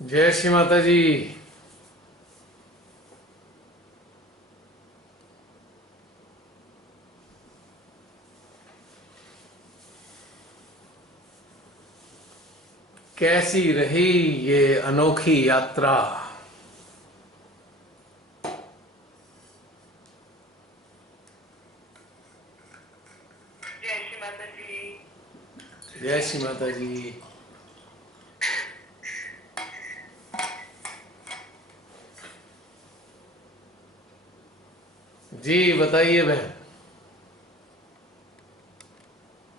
जय श्री माता जी। कैसी रही ये अनोखी यात्रा। जय श्री माता जी। जय श्री माता जी। जी बताइए बहन।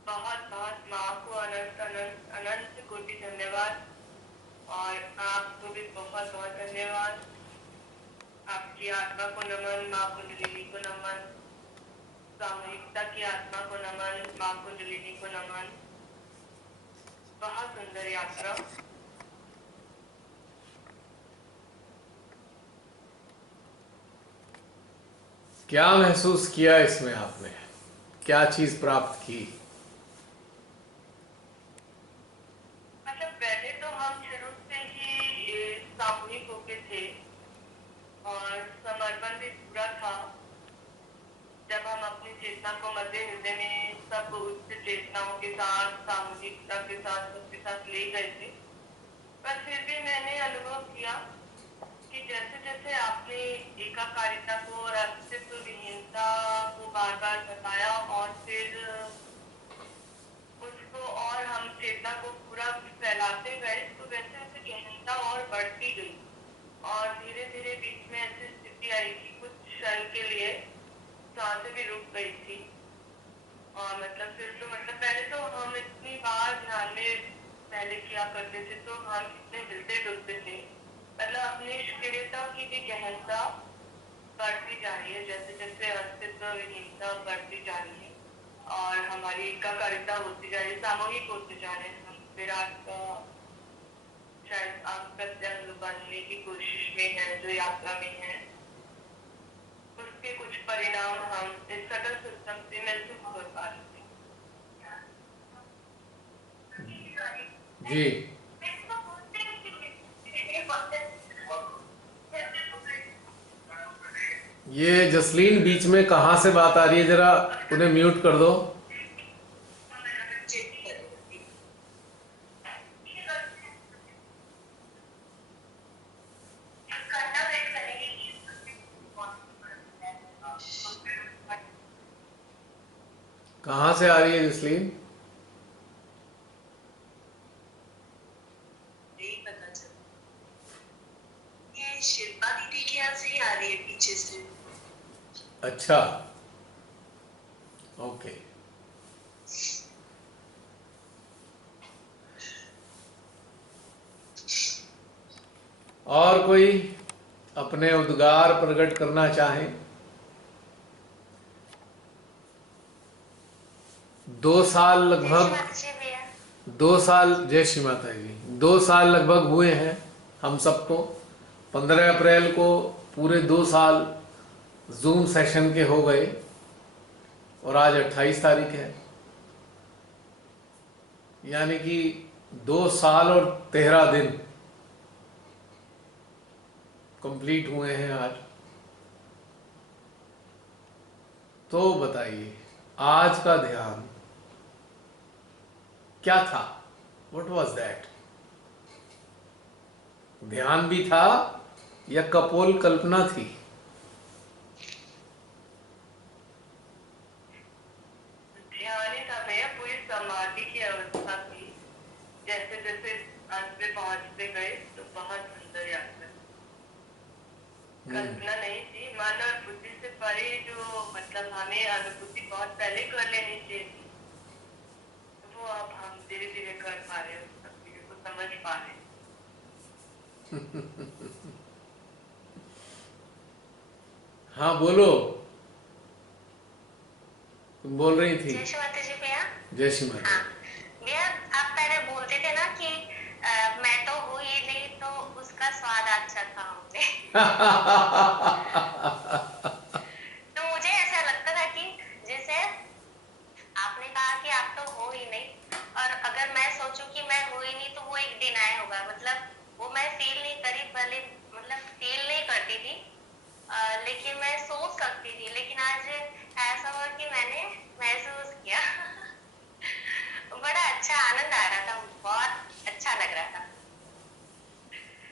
बहुत बहुत माँ को अनंत अनंत अनंत कोटि धन्यवाद। और आपको भी बहुत बहुत धन्यवाद। आपकी आत्मा को नमन, माँ कुंडलिनी को नमन, सामूहिकता की आत्मा को नमन, माँ कुंडलिनी को नमन। बहुत सुंदर यात्रा। क्या महसूस किया इसमें आपने, क्या चीज प्राप्त की? मतलब पहले तो हम शुरू से ही सामूहिक होके थे और समर्पण भी पूरा था। जब हम अपनी चेतना को मध्य हृदय में सब उच्च चेतनाओं के साथ, सामूहिकता के साथ, सबके साथ ले गए थे, पर फिर भी मैंने अनुभव किया कि जैसे जैसे आपने एकाकारिता को और अस्तित्व विहीनता को बार बार बताया और फिर उसको और हम चेतना को पूरा फैलाते गए, तो वैसे वैसे गहनता और बढ़ती गई। और धीरे धीरे बीच में ऐसी स्थिति आई कि कुछ क्षण के लिए सांसें भी रुक गई थी। और मतलब फिर तो मतलब पहले तो हम इतनी बार ध्यान में पहले किया करते थे तो हम इतने हिलते डुलते थे। मतलब अपनी सक्रियता की भी गहनता बढ़ती जा रही है, जैसे जैसे अस्तित्व विहीनता बढ़ती जा रही है और हमारी एकाकारिता होती जा रही है, सामूहिक होते जा रहे हैं। हम विराट का शायद अंग प्रत्यंग बनने की कोशिश में है, जो यात्रा में है, उसके कुछ परिणाम हम इस सटल सिस्टम से महसूस कर पा रहे जी। ये जसलीन बीच में कहाँ से बात आ रही है, जरा उन्हें म्यूट कर दो। कहाँ से आ रही है जसलीन? ये शिल्पा दीदी के यहाँ से ही आ रही है, पीछे से। अच्छा, ओके। और कोई अपने उद्गार प्रकट करना चाहें? 2 साल लगभग, 2 साल, जय श्री माता जी, 2 साल लगभग हुए हैं हम सबको। 15 अप्रैल को पूरे 2 साल जूम सेशन के हो गए और आज 28 तारीख है, यानी कि 2 साल और 13 दिन कंप्लीट हुए हैं आज। तो बताइए आज का ध्यान क्या था? What was that? ध्यान भी था या कपोल कल्पना थी? ध्यान ही था भैया, पूरी समाधि की अवस्था थी। जैसे जैसे अंत में पहुंचते गए तो बहुत सुंदर यात्रा। कल्पना नहीं थी, मन और बुद्धि से परे, जो मतलब हमें अनुभूति बहुत पहले कर लेनी चाहिए थी, वो अब हम धीरे धीरे कर पा रहे हैं, उस सब चीजों को समझ पा रहे हैं। हाँ बोलो, तुम बोल रही थी। जय श्री माता जी भैया। जय श्री माता। हाँ भैया, आप पहले बोलते थे ना कि मैं तो हूँ ही नहीं, तो उसका स्वाद अच्छा था हमने। तो मुझे ऐसा लगता था कि जैसे आपने कहा कि आप तो हो ही नहीं, और अगर मैं सोचूं कि मैं हूँ ही नहीं तो वो एक डिनाई होगा, मतलब वो मैं फील नहीं करी, भले मतलब फील नहीं करती थी, लेकिन मैं सोच सकती थी। लेकिन आज ऐसा हुआ कि मैंने महसूस किया। बड़ा अच्छा आनंद आ रहा था, बहुत अच्छा लग रहा था।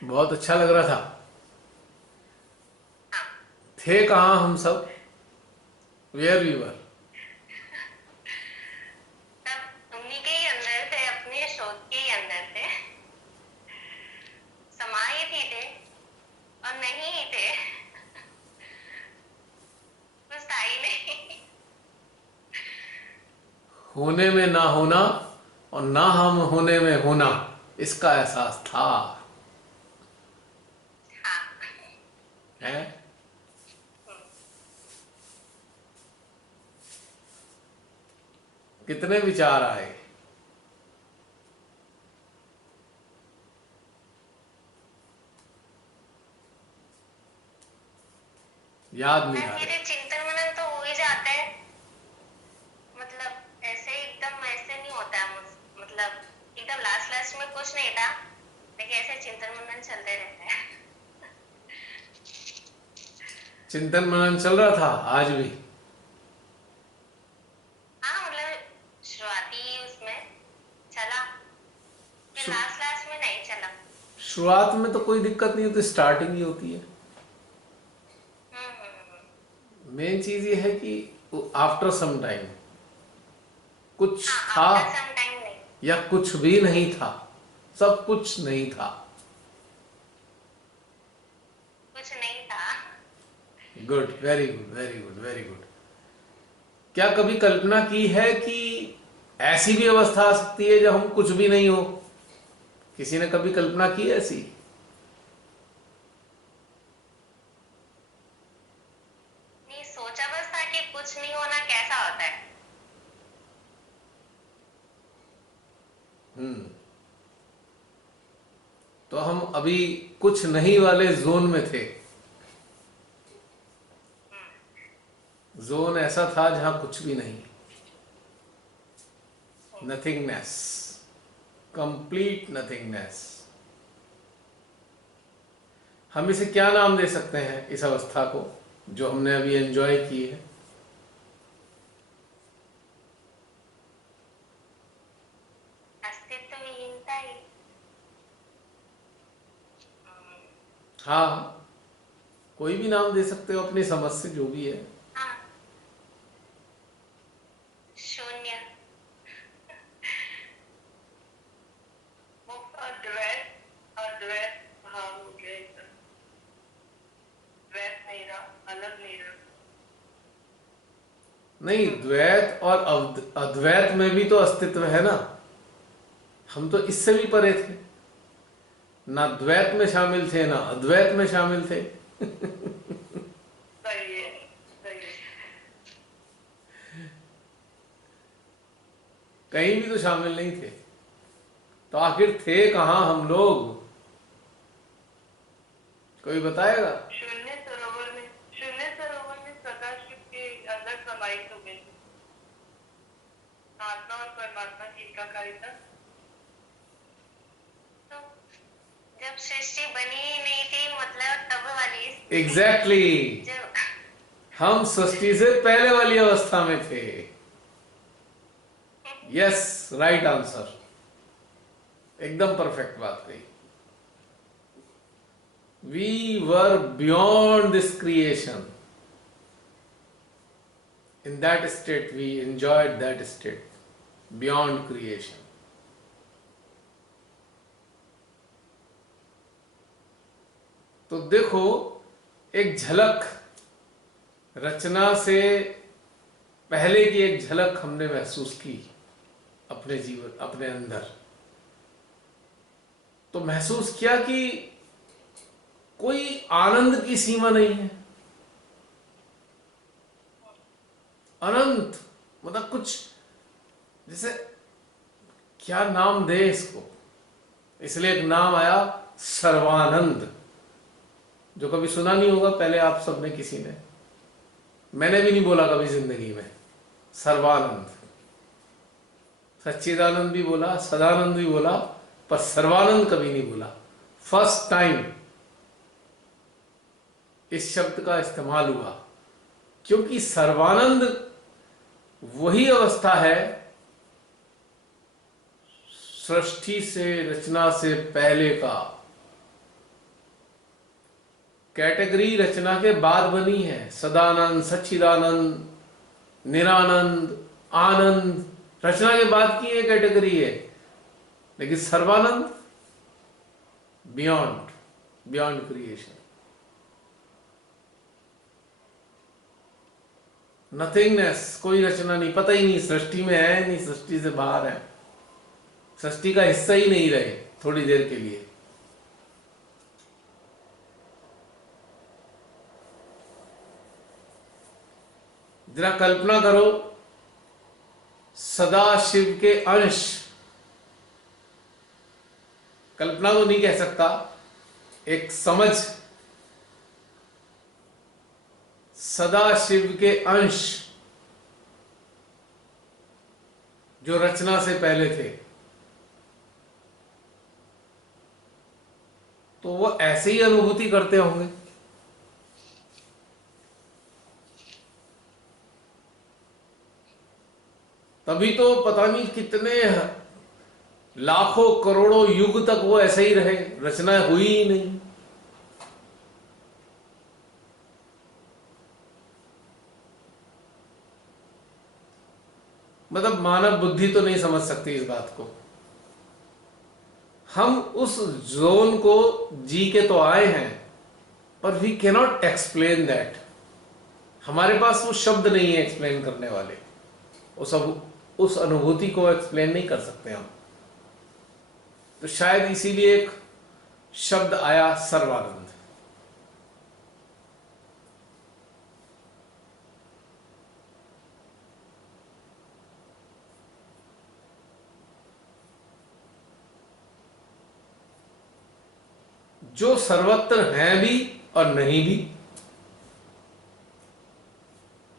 बहुत अच्छा लग रहा था। हाँ, थे कहाँ हम सब? Where we were? तब उन्हीं के ही अंदर थे, अपने शोध के ही अंदर थे, समाहित ही थे और नहीं ही थे, कुछ था ही नहीं। होने में ना होना और ना हम होने में होना, इसका एहसास था। हाँ। है? कितने विचार आए। याद नहीं आ मेरे रहे। चिंतन मनन तो हो ही जाते हैं, मतलब ऐसे एकदम ऐसे नहीं होता है, मतलब एकदम लास्ट लास्ट में कुछ नहीं था, लेकिन ऐसे चिंतन मनन चलते रहते हैं। चिंतन मनन चल रहा था आज भी। हाँ, मतलब शुरुआती उसमें चला, फिर शु- लास्ट लास्ट में नहीं चला। शुरुआत में तो कोई दिक्कत नहीं होती, स्टार्टिंग ही होती है। मेन चीज ये है कि आफ्टर सम टाइम कुछ हाँ, था आफ्टर सम टाइम नहीं, या कुछ भी नहीं था, सब कुछ नहीं था। कुछ नहीं था। Good, very good, very good, very good. क्या कभी कल्पना की है कि ऐसी भी अवस्था आ सकती है जब हम कुछ भी नहीं हो? किसी ने कभी कल्पना की है ऐसी? नहीं सोचा बस था कि कुछ नहीं होना कैसा होता है। तो हम अभी कुछ नहीं वाले जोन में थे। जोन ऐसा था जहां कुछ भी नहीं, नथिंगनेस, कंप्लीट नथिंगनेस। हम इसे क्या नाम दे सकते हैं, इस अवस्था को जो हमने अभी एंजॉय की है? अस्तित्वहीनता ही। हाँ, कोई भी नाम दे सकते हो अपनी समझ से, जो भी है। हाँ, शून्य। वो अद्वैत अद्वैत भाव हो गया एकदम, द्वैत नहीं रहा, अलग नहीं रहा। नहीं, द्वैत और अद्वैत में भी तो अस्तित्व है ना। हम तो इससे भी परे थे, ना द्वैत में शामिल थे ना अद्वैत में शामिल थे। सही है, सही है। कहीं भी तो शामिल नहीं थे, तो आखिर थे कहां हम लोग? कोई बताएगा? शून्य सरोवर में, शून्य सरोवर में प्रकाश के अंदर समाहित हो गए थे। आत्मा और परमात्मा की एकाकारिता। तो जब सृष्टि बनी ही नहीं थी, मतलब तब वाली स्थिति, एग्जैक्टली जब हम सृष्टि से पहले वाली अवस्था में थे। यस, राइट आंसर, एकदम परफेक्ट बात कही। We were beyond this creation. In that state we enjoyed that state, beyond creation. तो देखो, एक झलक, रचना से पहले की एक झलक हमने महसूस की अपने जीवन, अपने अंदर। तो महसूस किया कि कोई आनंद की सीमा नहीं है, अनंत, मतलब कुछ, जैसे क्या नाम दे इसको, इसलिए एक नाम आया सर्वानंद, जो कभी सुना नहीं होगा पहले आप सब ने, किसी ने, मैंने भी नहीं बोला कभी जिंदगी में। सर्वानंद, सच्चिदानंद भी बोला, सदानंद भी बोला, पर सर्वानंद कभी नहीं बोला। फर्स्ट टाइम इस शब्द का इस्तेमाल हुआ, क्योंकि सर्वानंद वही अवस्था है सृष्टि से, रचना से पहले का। कैटेगरी रचना के बाद बनी है। सदानंद, सच्चिदानंद, निरानंद, आनंद रचना के बाद की ये कैटेगरी है। लेकिन सर्वानंद बियॉन्ड क्रिएशन, नथिंगनेस, कोई रचना नहीं, पता ही नहीं सृष्टि में है नहीं सृष्टि से बाहर है, सृष्टि का हिस्सा ही नहीं रहे थोड़ी देर के लिए। जरा कल्पना करो, सदा शिव के अंश, कल्पना तो नहीं कह सकता, एक समझ, सदा शिव के अंश जो रचना से पहले थे, तो वो ऐसे ही अनुभूति करते होंगे। तभी तो पता नहीं कितने लाखों करोड़ों युग तक वो ऐसे ही रहे, रचना हुई ही नहीं। मतलब मानव बुद्धि तो नहीं समझ सकती इस बात को। हम उस जोन को जी के तो आए हैं, पर वी कैनॉट एक्सप्लेन दैट। हमारे पास वो शब्द नहीं है एक्सप्लेन करने वाले, उस अनुभूति को एक्सप्लेन नहीं कर सकते हम। तो शायद इसीलिए एक शब्द आया सर्वानंद। जो सर्वत्र हैं भी और नहीं भी,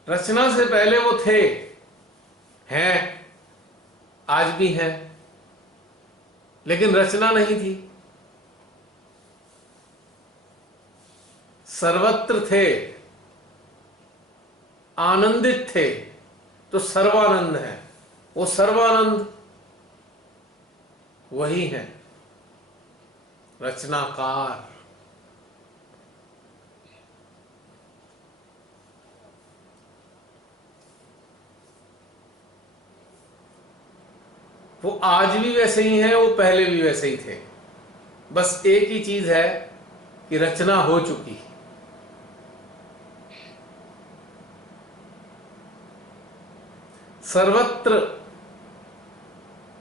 रचना से पहले वो थे, हैं, आज भी हैं, लेकिन रचना नहीं थी। सर्वत्र थे, आनंदित थे, तो सर्वानंद है। वो सर्वानंद वही है, रचनाकार। वो आज भी वैसे ही हैं, वो पहले भी वैसे ही थे। बस एक ही चीज है कि रचना हो चुकी। सर्वत्र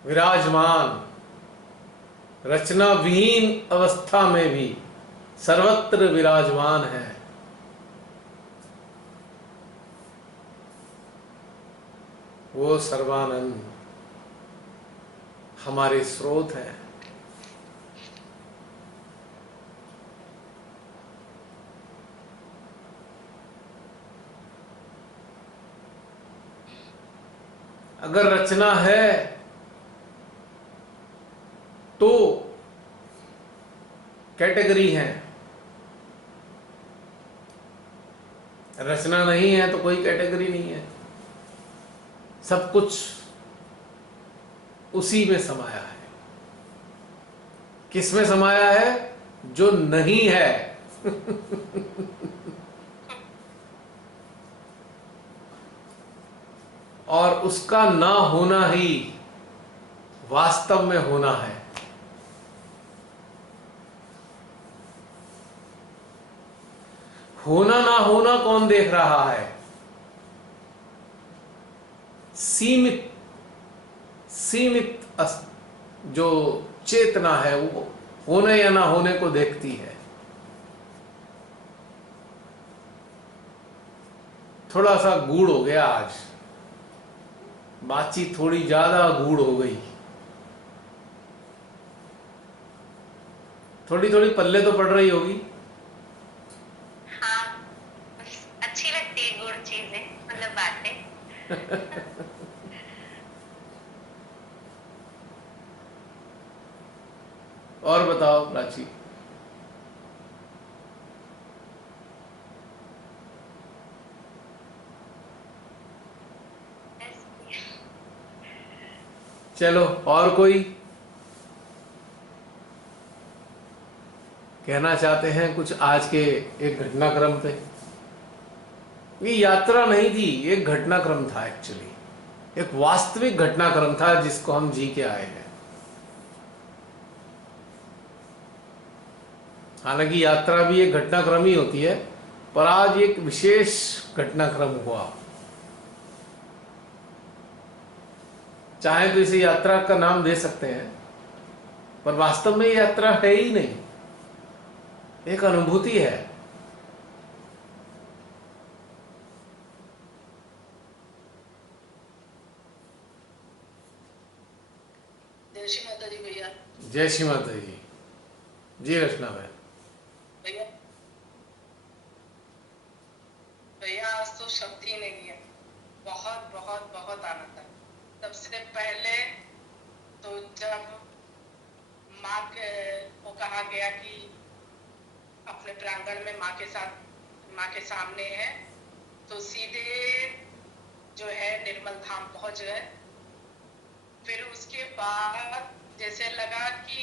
विराजमान, रचना विहीन अवस्था में भी सर्वत्र विराजमान है। वो सर्वानंद हमारे स्रोत हैं। अगर रचना है तो कैटेगरी है, रचना नहीं है तो कोई कैटेगरी नहीं है। सब कुछ उसी में समाया है। किस में समाया है? जो नहीं है। और उसका ना होना ही वास्तव में होना है। होना ना होना कौन देख रहा है? सीमित जो चेतना है वो होने या ना होने को देखती है। थोड़ा सा गूढ़ हो गया आज, बातचीत थोड़ी ज्यादा गूढ़ हो गई। थोड़ी थोड़ी पल्ले तो पड़ रही होगी। हाँ, अच्छी लगती है गुड़ चीजें, मतलब बातें। और बताओ प्राची। चलो, और कोई कहना चाहते हैं कुछ आज के एक घटनाक्रम पे? ये यात्रा नहीं थी, एक घटनाक्रम था एक्चुअली, एक वास्तविक घटनाक्रम था जिसको हम जी के आए हैं। हालांकि यात्रा भी एक घटनाक्रम ही होती है, पर आज एक विशेष घटनाक्रम हुआ। चाहे तो इसे यात्रा का नाम दे सकते हैं, पर वास्तव में यात्रा है ही नहीं, एक अनुभूति है। जय श्री माता दी भैया। जय श्री माता जी। जी रचना बहन। भैया भैया आज तो शब्द ही नहीं है, बहुत बहुत बहुत आनंद है। सबसे पहले तो जब माँ को कहा गया कि अपने प्रांगण में माँ के सामने है, तो सीधे जो है निर्मल धाम पहुंच गए। फिर उसके बाद जैसे लगा कि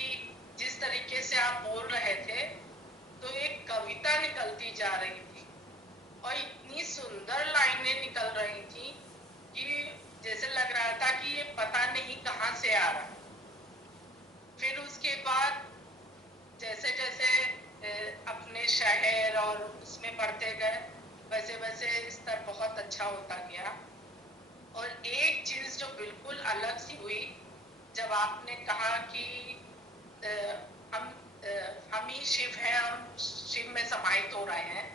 जिस तरीके से आप बोल रहे थे तो एक कविता निकलती जा रही थी और इतनी सुंदर लाइनें निकल रही थी कि जैसे लग रहा था कि ये पता नहीं कहाँ से आ रहा। फिर उसके बाद जैसे जैसे अपने शहर और उसमें बढ़ते गए, वैसे वैसे स्तर बहुत अच्छा होता गया। और एक चीज जो बिल्कुल अलग सी हुई, जब आपने कहा कि हम ही शिव हैं, हम शिव में समाहित हो रहे हैं,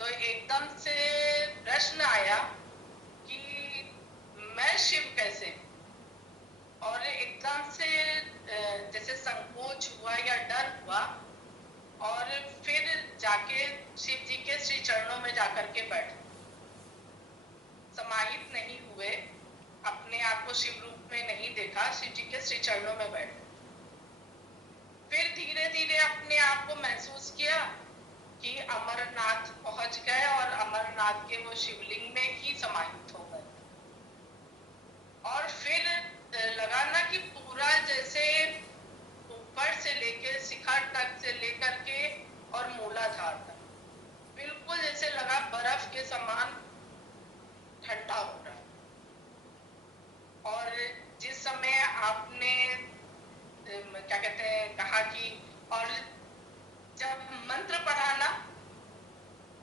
तो एकदम से प्रश्न आया कि मैं शिव कैसे? और एकदम से जैसे संकोच हुआ या डर हुआ, और फिर जाके शिव जी के श्री चरणों में जाकर के बैठे। समाहित नहीं हुए, अपने आप को शिव रूप में नहीं देखा, शिव जी के श्री चरणों में बैठे। फिर धीरे धीरे अपने आप को महसूस किया कि अमरनाथ पहुंच गए और अमरनाथ के वो शिवलिंग में ही समाहित हो गए। और फिर लगा ना कि पूरा जैसे ऊपर से लेके शिखर तक से लेकर के और मूलाधार तक बिल्कुल जैसे लगा बर्फ के समान ठंडा हो रहा है। और जिस समय आपने क्या कहते हैं कहा कि और जब मंत्र पढ़ा ना,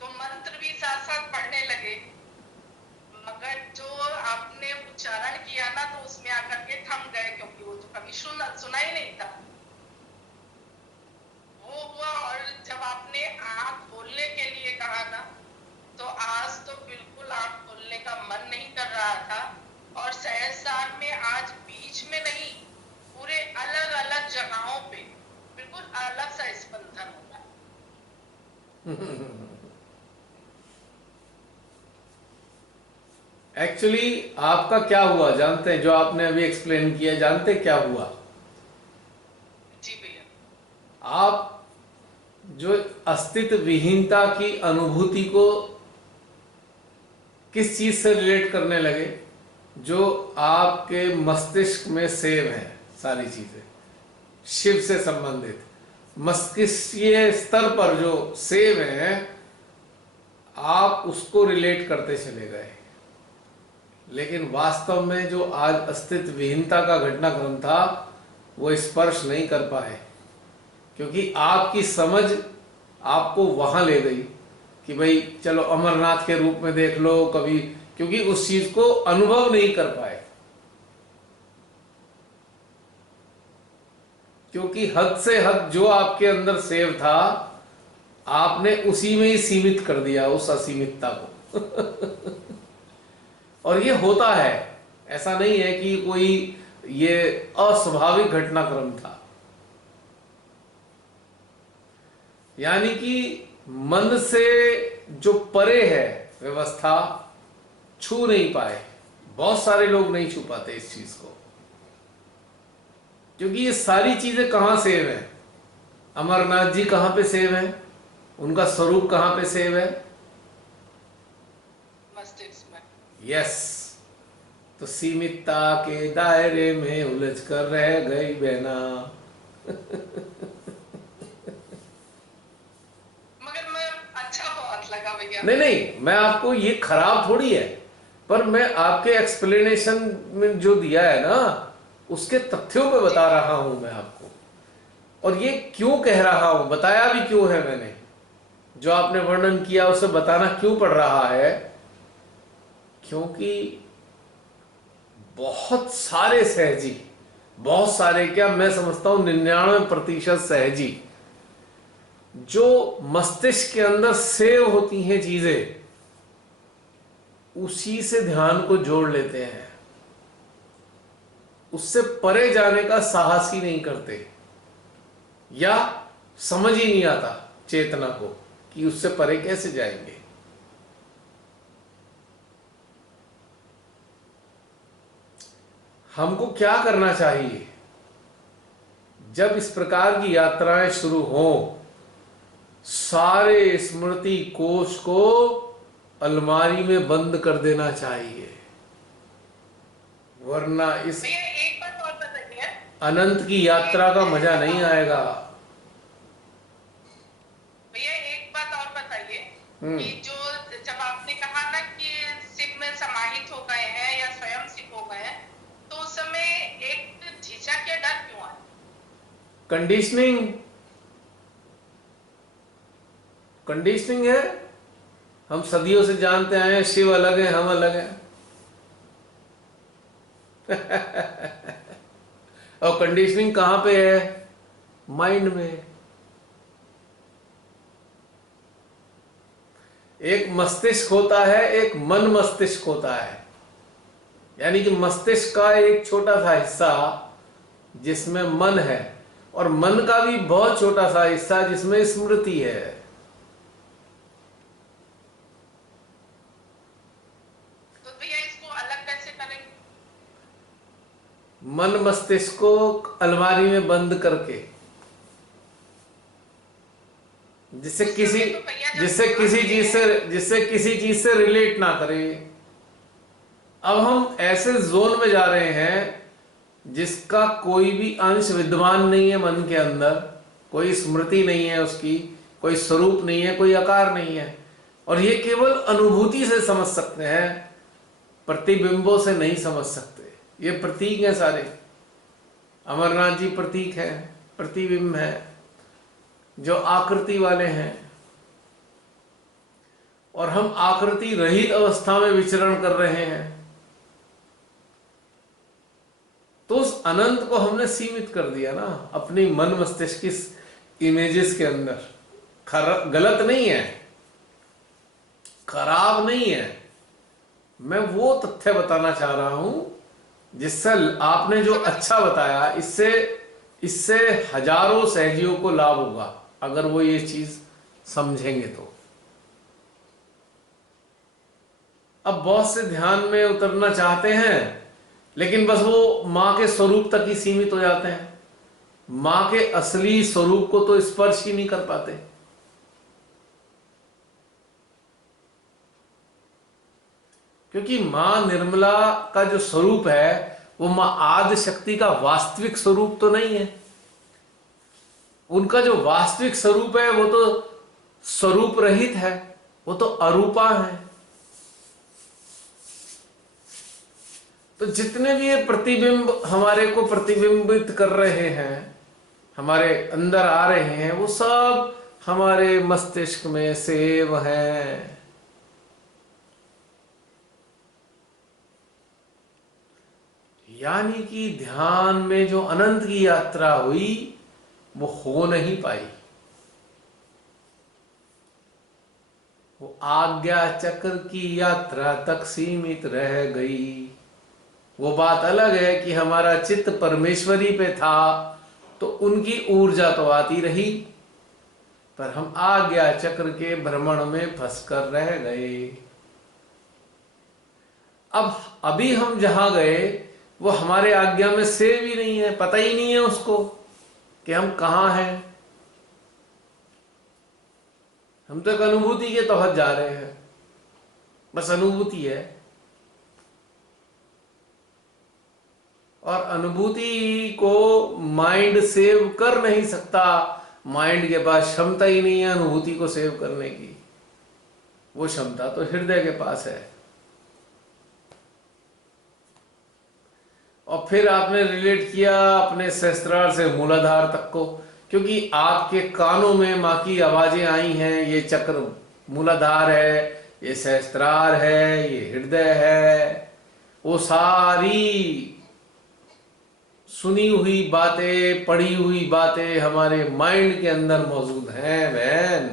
तो मंत्र भी साथ साथ पढ़ने लगे, मगर जो आपने उच्चारण किया ना तो उसमें आकर के थम गए, क्योंकि वो तो कभी सुना ही नहीं था। वो हुआ। और जब आपने आँख खोलने के लिए कहा ना, तो आज तो बिल्कुल आँख खोलने का मन नहीं कर रहा था। और सहस्रार में आज बीच में नहीं, पूरे अलग अलग जगहों पे बिल्कुल अलग सा स्पंदन हो रहा है। एक्चुअली आपका क्या हुआ जानते हैं? जो आपने अभी एक्सप्लेन किया, जानते क्या हुआ? जी भैया। आप जो अस्तित्व विहीनता की अनुभूति को किस चीज से रिलेट करने लगे? जो आपके मस्तिष्क में सेव है सारी चीजें शिव से संबंधित, मस्तिष्कीय स्तर पर जो सेव है, आप उसको रिलेट करते चले गए। लेकिन वास्तव में जो आज अस्तित्व विहीनता का घटनाक्रम था, वो स्पर्श नहीं कर पाए, क्योंकि आपकी समझ आपको वहां ले गई कि भाई चलो अमरनाथ के रूप में देख लो कभी, क्योंकि उस चीज को अनुभव नहीं कर पाए, क्योंकि हद से हद जो आपके अंदर सेव था, आपने उसी में ही सीमित कर दिया, उस असीमितता को। और ये होता है, ऐसा नहीं है कि कोई ये अस्वाभाविक घटनाक्रम था। यानी कि मन से जो परे है व्यवस्था, छू नहीं पाए। बहुत सारे लोग नहीं छू पाते इस चीज को, क्योंकि ये सारी चीजें कहां सेव है? अमरनाथ जी कहां पे सेव है? उनका स्वरूप कहां पे सेव है? मस्तिष्क में। यस। तो सीमितता के दायरे में उलझ कर रह गई बहना। मगर मैं अच्छा बहुत लगा भैया। नहीं नहीं, मैं आपको ये खराब थोड़ी है, पर मैं आपके एक्सप्लेनेशन में जो दिया है ना, उसके तथ्यों पे बता रहा हूं मैं आपको। और ये क्यों कह रहा हूं, बताया भी क्यों है मैंने, जो आपने वर्णन किया उसे बताना क्यों पड़ रहा है, क्योंकि बहुत सारे सहजी, बहुत सारे क्या, मैं समझता हूं 99% सहजी, जो मस्तिष्क के अंदर सेव होती हैं चीजें, उसी से ध्यान को जोड़ लेते हैं, उससे परे जाने का साहस ही नहीं करते, या समझ ही नहीं आता चेतना को कि उससे परे कैसे जाएंगे। हमको क्या करना चाहिए जब इस प्रकार की यात्राएं शुरू हों? सारे स्मृति कोश को अलमारी में बंद कर देना चाहिए, वरना इस भैया एक बात और बताइए। अनंत की यात्रा का मजा नहीं आएगा। भैया एक बात और बताइए हम्म। कि जो जब आपने कहा ना कि शिव में समाहित हो गए हैं या स्वयं शिव हो गए हैं, तो उस समय एक झिझक या डर क्यों आया? कंडीशनिंग, कंडीशनिंग है। हम सदियों से जानते आए हैं शिव अलग है, हम अलग हैं। और कंडीशनिंग कहां पे है? माइंड में। एक मस्तिष्क होता है, एक मन मस्तिष्क होता है, यानी कि मस्तिष्क का एक छोटा सा हिस्सा जिसमें मन है, और मन का भी बहुत छोटा सा हिस्सा जिसमें स्मृति है। तो भैया इसको अलग कैसे करेंगे? मन मस्तिष्क को अलमारी में बंद करके, जिससे उस किसी समय तो भैया जब जिससे किसी चीज से जिससे किसी चीज से रिलेट ना करे। अब हम ऐसे जोन में जा रहे हैं जिसका कोई भी अंश विद्यमान नहीं है मन के अंदर, कोई स्मृति नहीं है उसकी, कोई स्वरूप नहीं है, कोई आकार नहीं है, और ये केवल अनुभूति से समझ सकते हैं, प्रतिबिंबों से नहीं समझ सकते। ये प्रतीक हैं सारे। अमरनाथ जी प्रतीक हैं, प्रतिबिंब है, जो आकृति वाले हैं, और हम आकृति रहित अवस्था में विचरण कर रहे हैं। तो उस अनंत को हमने सीमित कर दिया ना अपनी मन मस्तिष्क की इमेजेस के अंदर। गलत नहीं है, खराब नहीं है, मैं वो तथ्य बताना चाह रहा हूं जिससे आपने जो अच्छा बताया, इससे हजारों सहजियों को लाभ होगा अगर वो ये चीज समझेंगे तो। अब बहुत से ध्यान में उतरना चाहते हैं, लेकिन बस वो मां के स्वरूप तक ही सीमित हो जाते हैं, मां के असली स्वरूप को तो स्पर्श ही नहीं कर पाते। क्योंकि मां निर्मला का जो स्वरूप है वो मां आदि शक्ति का वास्तविक स्वरूप तो नहीं है। उनका जो वास्तविक स्वरूप है वो तो स्वरूप रहित है, वो तो अरूपा है। तो जितने भी ये प्रतिबिंब हमारे को प्रतिबिंबित कर रहे हैं, हमारे अंदर आ रहे हैं, वो सब हमारे मस्तिष्क में सेव है। यानी कि ध्यान में जो अनंत की यात्रा हुई वो हो नहीं पाई। वो आज्ञा चक्र की यात्रा तक सीमित रह गई। वो बात अलग है कि हमारा चित्त परमेश्वरी पे था तो उनकी ऊर्जा तो आती रही, पर हम आज्ञा चक्र के भ्रमण में फंसकर रह गए। अब अभी हम जहां गए वो हमारे आज्ञा में सेव ही नहीं है, पता ही नहीं है उसको कि हम कहां हैं। हम तो एक अनुभूति के तहत जा रहे हैं, बस अनुभूति है। और अनुभूति को माइंड सेव कर नहीं सकता। माइंड के पास क्षमता ही नहीं है अनुभूति को सेव करने की। वो क्षमता तो हृदय के पास है। और फिर आपने रिलेट किया अपने सहस्त्रार से मूलाधार तक को, क्योंकि आपके कानों में माँ की आवाजें आई हैं। ये चक्र मूलाधार है, ये सहस्त्रार है, ये हृदय है। वो सारी सुनी हुई बातें, पढ़ी हुई बातें हमारे माइंड के अंदर मौजूद हैं बहन।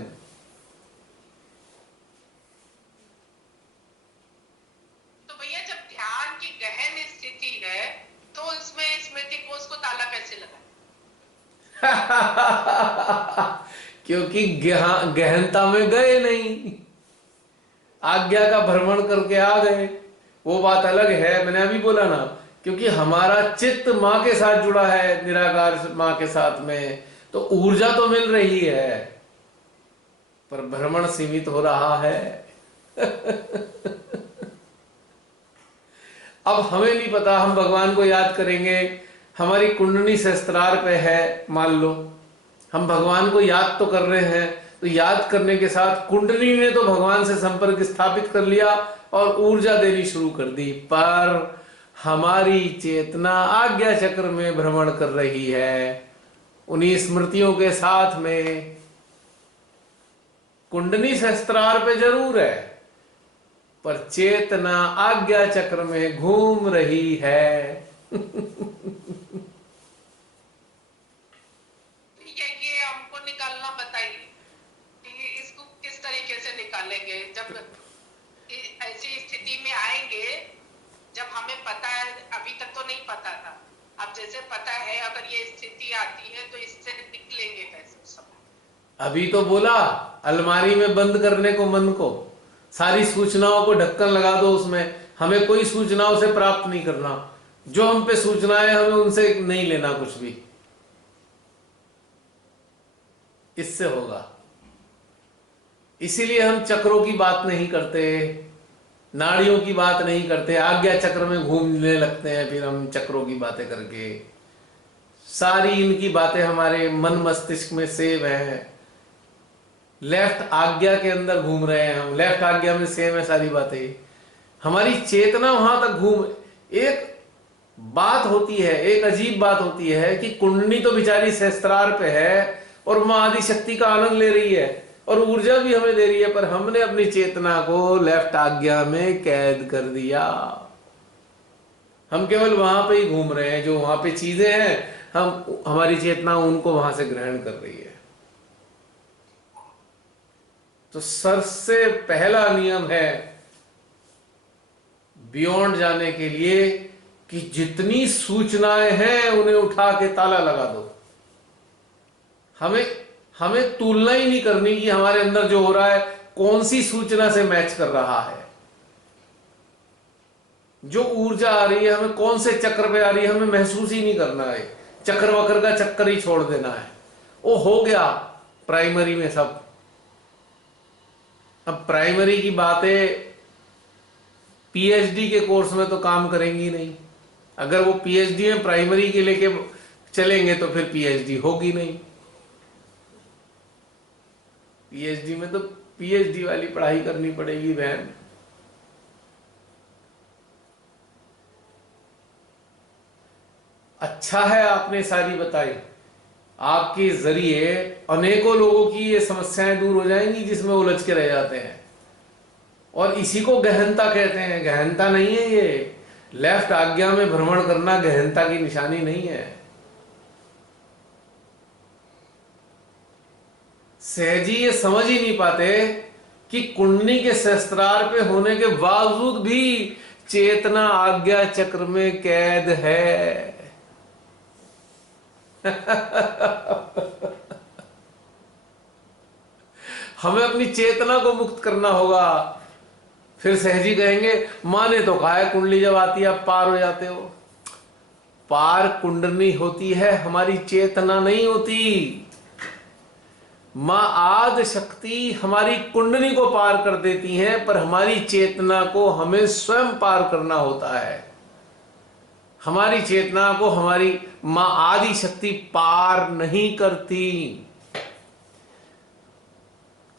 तो भैया जब ध्यान की गहन स्थिति है तो इसमें स्मृति कोश को ताला कैसे लगा? क्योंकि गहनता में गए नहीं, आज्ञा का भ्रमण करके आ गए। वो बात अलग है, मैंने अभी बोला ना, क्योंकि हमारा चित्त माँ के साथ जुड़ा है, निराकार माँ के साथ में, तो ऊर्जा तो मिल रही है पर भ्रमण सीमित हो रहा है। अब हमें नहीं पता, हम भगवान को याद करेंगे, हमारी कुंडली सहस्त्रार पे है, मान लो हम भगवान को याद तो कर रहे हैं, तो याद करने के साथ कुंडली ने तो भगवान से संपर्क स्थापित कर लिया और ऊर्जा देनी शुरू कर दी, पर हमारी चेतना आज्ञा चक्र में भ्रमण कर रही है उन्हीं स्मृतियों के साथ में। कुंडली सहस्त्रार पे जरूर है पर चेतना आज्ञा चक्र में घूम रही है। ये हमको निकालना बताइए कि इसको किस तरीके से निकालेंगे। जब ऐसी स्थिति में आएंगे जब हमें पता है, अभी तक तो नहीं पता था, अब जैसे पता है, अगर ये स्थिति आती है तो इससे निकलेंगे कैसे उस समय? अभी तो बोला अलमारी में बंद करने को मन को, सारी सूचनाओं को ढक्कन लगा दो उसमें, हमें कोई सूचनाओं से प्राप्त नहीं करना, जो हम पे सूचनाएं हमें उनसे नहीं लेना कुछ भी। इससे होगा। इसीलिए हम चक्रों की बात नहीं करते, नाड़ियों की बात नहीं करते, आज्ञा चक्र में घूमने लगते हैं फिर हम चक्रों की बातें करके। सारी इनकी बातें हमारे मन मस्तिष्क में सेव है। लेफ्ट आज्ञा के अंदर घूम रहे हैं हम, लेफ्ट आज्ञा में सेव है सारी बातें। हमारी चेतना वहां तक घूम। एक बात होती है, एक अजीब बात होती है कि कुंडली तो बेचारी सहस्त्रार पे है और मां आदि शक्ति का आनंद ले रही है और ऊर्जा भी हमें दे रही है, पर हमने अपनी चेतना को लेफ्ट आज्ञा में कैद कर दिया। हम केवल वहां पे ही घूम रहे हैं, जो वहां पे चीजें हैं हमारी चेतना उनको वहां से ग्रहण कर रही है। तो सबसे पहला नियम है बियॉन्ड जाने के लिए कि जितनी सूचनाएं हैं उन्हें उठा के ताला लगा दो। हमें तुलना ही नहीं करनी कि हमारे अंदर जो हो रहा है कौन सी सूचना से मैच कर रहा है। जो ऊर्जा आ रही है हमें कौन से चक्र पे आ रही है हमें महसूस ही नहीं करना है। चक्र वक्र का चक्कर ही छोड़ देना है। वो हो गया प्राइमरी में सब। अब प्राइमरी की बातें पीएचडी के कोर्स में तो काम करेंगी नहीं। अगर वो पीएचडी में प्राइमरी के लेके चलेंगे तो फिर पीएचडी होगी नहीं। पीएचडी में तो पीएचडी वाली पढ़ाई करनी पड़ेगी बहन। अच्छा है आपने सारी बताई। आपके जरिए अनेकों लोगों की ये समस्याएं दूर हो जाएंगी जिसमें उलझ के रह जाते हैं। और इसी को गहनता कहते हैं। गहनता नहीं है ये। लेफ्ट आज्ञा में भ्रमण करना गहनता की निशानी नहीं है। सहजी ये समझ ही नहीं पाते कि कुंडली के सहस्त्रार पे होने के बावजूद भी चेतना आज्ञा चक्र में कैद है। हमें अपनी चेतना को मुक्त करना होगा। फिर सहजी कहेंगे मां ने तो कहा है कुंडली जब आती है आप पार हो जाते हो। पार कुंडली होती है, हमारी चेतना नहीं होती। मां आदि शक्ति हमारी कुंडली को पार कर देती है, पर हमारी चेतना को हमें स्वयं पार करना होता है। हमारी चेतना को हमारी मां आदि शक्ति पार नहीं करती।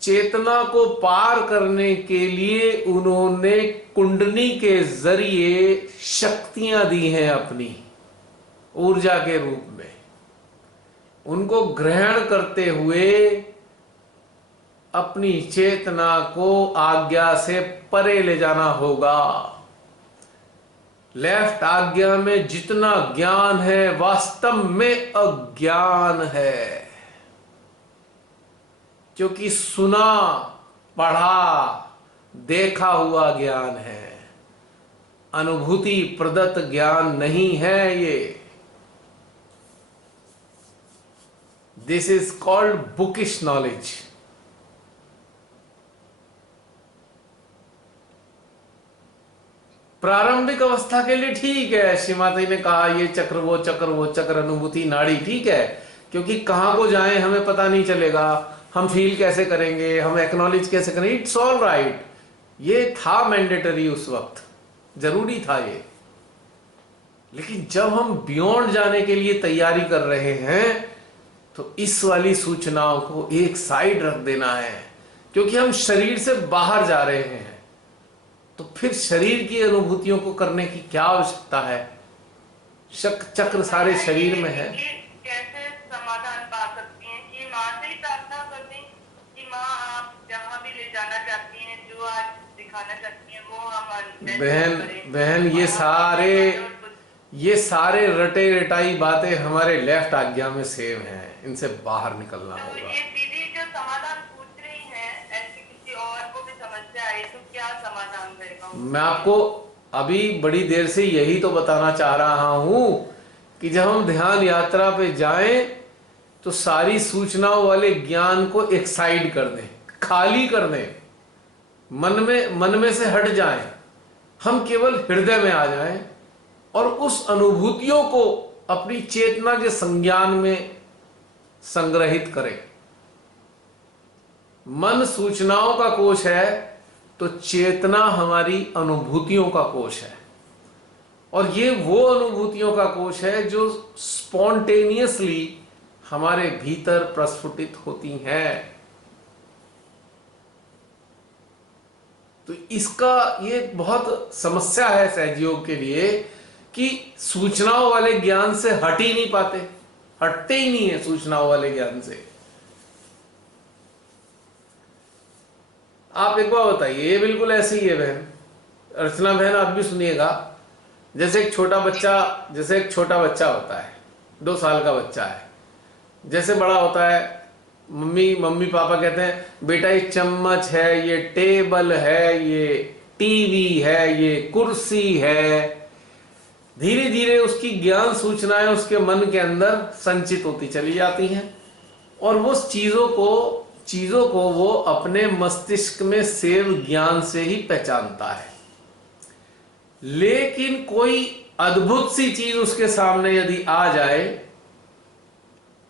चेतना को पार करने के लिए उन्होंने कुंडली के जरिए शक्तियां दी हैं, अपनी ऊर्जा के रूप में। उनको ग्रहण करते हुए अपनी चेतना को आज्ञा से परे ले जाना होगा। लेफ्ट आज्ञा में जितना ज्ञान है वास्तव में अज्ञान है, क्योंकि सुना पढ़ा देखा हुआ ज्ञान है, अनुभूति प्रदत्त ज्ञान नहीं है ये। This is called bookish knowledge. प्रारंभिक अवस्था के लिए ठीक है, श्रीमाता ने कहा ये चक्र वो चक्र वो चक्र, अनुभूति नाड़ी, ठीक है, क्योंकि कहां को जाएं हमें पता नहीं चलेगा, हम फील कैसे करेंगे, हम एक्नॉलेज कैसे करेंगे, इट्स ऑल राइट। ये था मैंडेटरी, उस वक्त जरूरी था ये। लेकिन जब हम बियॉन्ड जाने के लिए तैयारी कर रहे हैं तो इस वाली सूचनाओं को एक साइड रख देना है, क्योंकि हम शरीर से बाहर जा रहे हैं। तो फिर शरीर की अनुभूतियों को करने की क्या आवश्यकता है? चक्र सारे शरीर में है। कैसे समाधान पा सकती हैं कि माँ से ही प्रार्थना कर दें कि माँ आप जहाँ भी ले जाना चाहती हैं, जो आज दिखाना चाहती हैं, वो हम बहन ये सारे रटे रटाई बातें हमारे लेफ्ट आज्ञा में सेव हैं, इनसे बाहर निकलना तो होगा। ये दीदी जो समाधान पूछ रही हैं, ऐसी किसी और को भी समस्या आई तो क्या समाधान रहेगा? मैं आपको अभी बड़ी देर से यही तो बताना चाह रहा हूं कि जब हम ध्यान यात्रा पे जाएं तो सारी सूचनाओं वाले ज्ञान को एक साइड कर दें, खाली कर दें, मन में से हट जाएं, हम केवल हृदय में आ जाएं और उस अनुभूतियों को अपनी चेतना के संज्ञान में संग्रहित करें। मन सूचनाओं का कोश है तो चेतना हमारी अनुभूतियों का कोश है, और ये वो अनुभूतियों का कोश है जो स्पॉन्टेनियसली हमारे भीतर प्रस्फुटित होती हैं। तो इसका ये बहुत समस्या है सहयोग के लिए कि सूचनाओं वाले ज्ञान से हट ही नहीं पाते, हटते ही नहीं है सूचनाओं वाले ज्ञान से। आप एक बार बताइए, ये बिल्कुल ऐसी ही है बहन, अर्चना बहन आप भी सुनिएगा। जैसे एक छोटा बच्चा होता है, 2 साल का बच्चा है, जैसे बड़ा होता है मम्मी पापा कहते हैं बेटा ये चम्मच है, ये टेबल है, ये टीवी है, ये कुर्सी है। धीरे धीरे उसकी ज्ञान सूचनाएं उसके मन के अंदर संचित होती चली जाती हैं और वो चीजों को वो अपने मस्तिष्क में सेव ज्ञान से ही पहचानता है। लेकिन कोई अद्भुत सी चीज उसके सामने यदि आ जाए,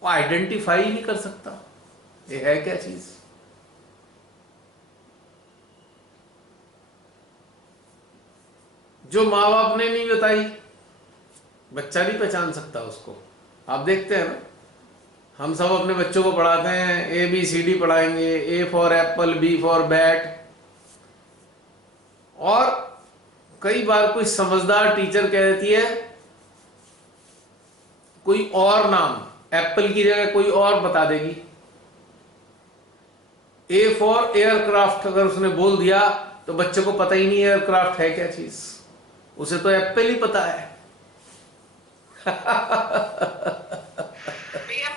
वो आइडेंटिफाई नहीं कर सकता ये है क्या चीज। जो माँ बाप ने नहीं बताई, बच्चा नहीं पहचान सकता उसको। आप देखते हैं ना, हम सब अपने बच्चों को पढ़ाते हैं, ABCD पढ़ाएंगे, A for Apple, B for bat, और कई बार कोई समझदार टीचर कह देती है कोई और नाम, एप्पल की जगह कोई और बता देगी। A फॉर एयरक्राफ्ट अगर उसने बोल दिया तो बच्चे को पता ही नहीं एयरक्राफ्ट है क्या चीज, उसे तो एप्पल ही पता है। भैया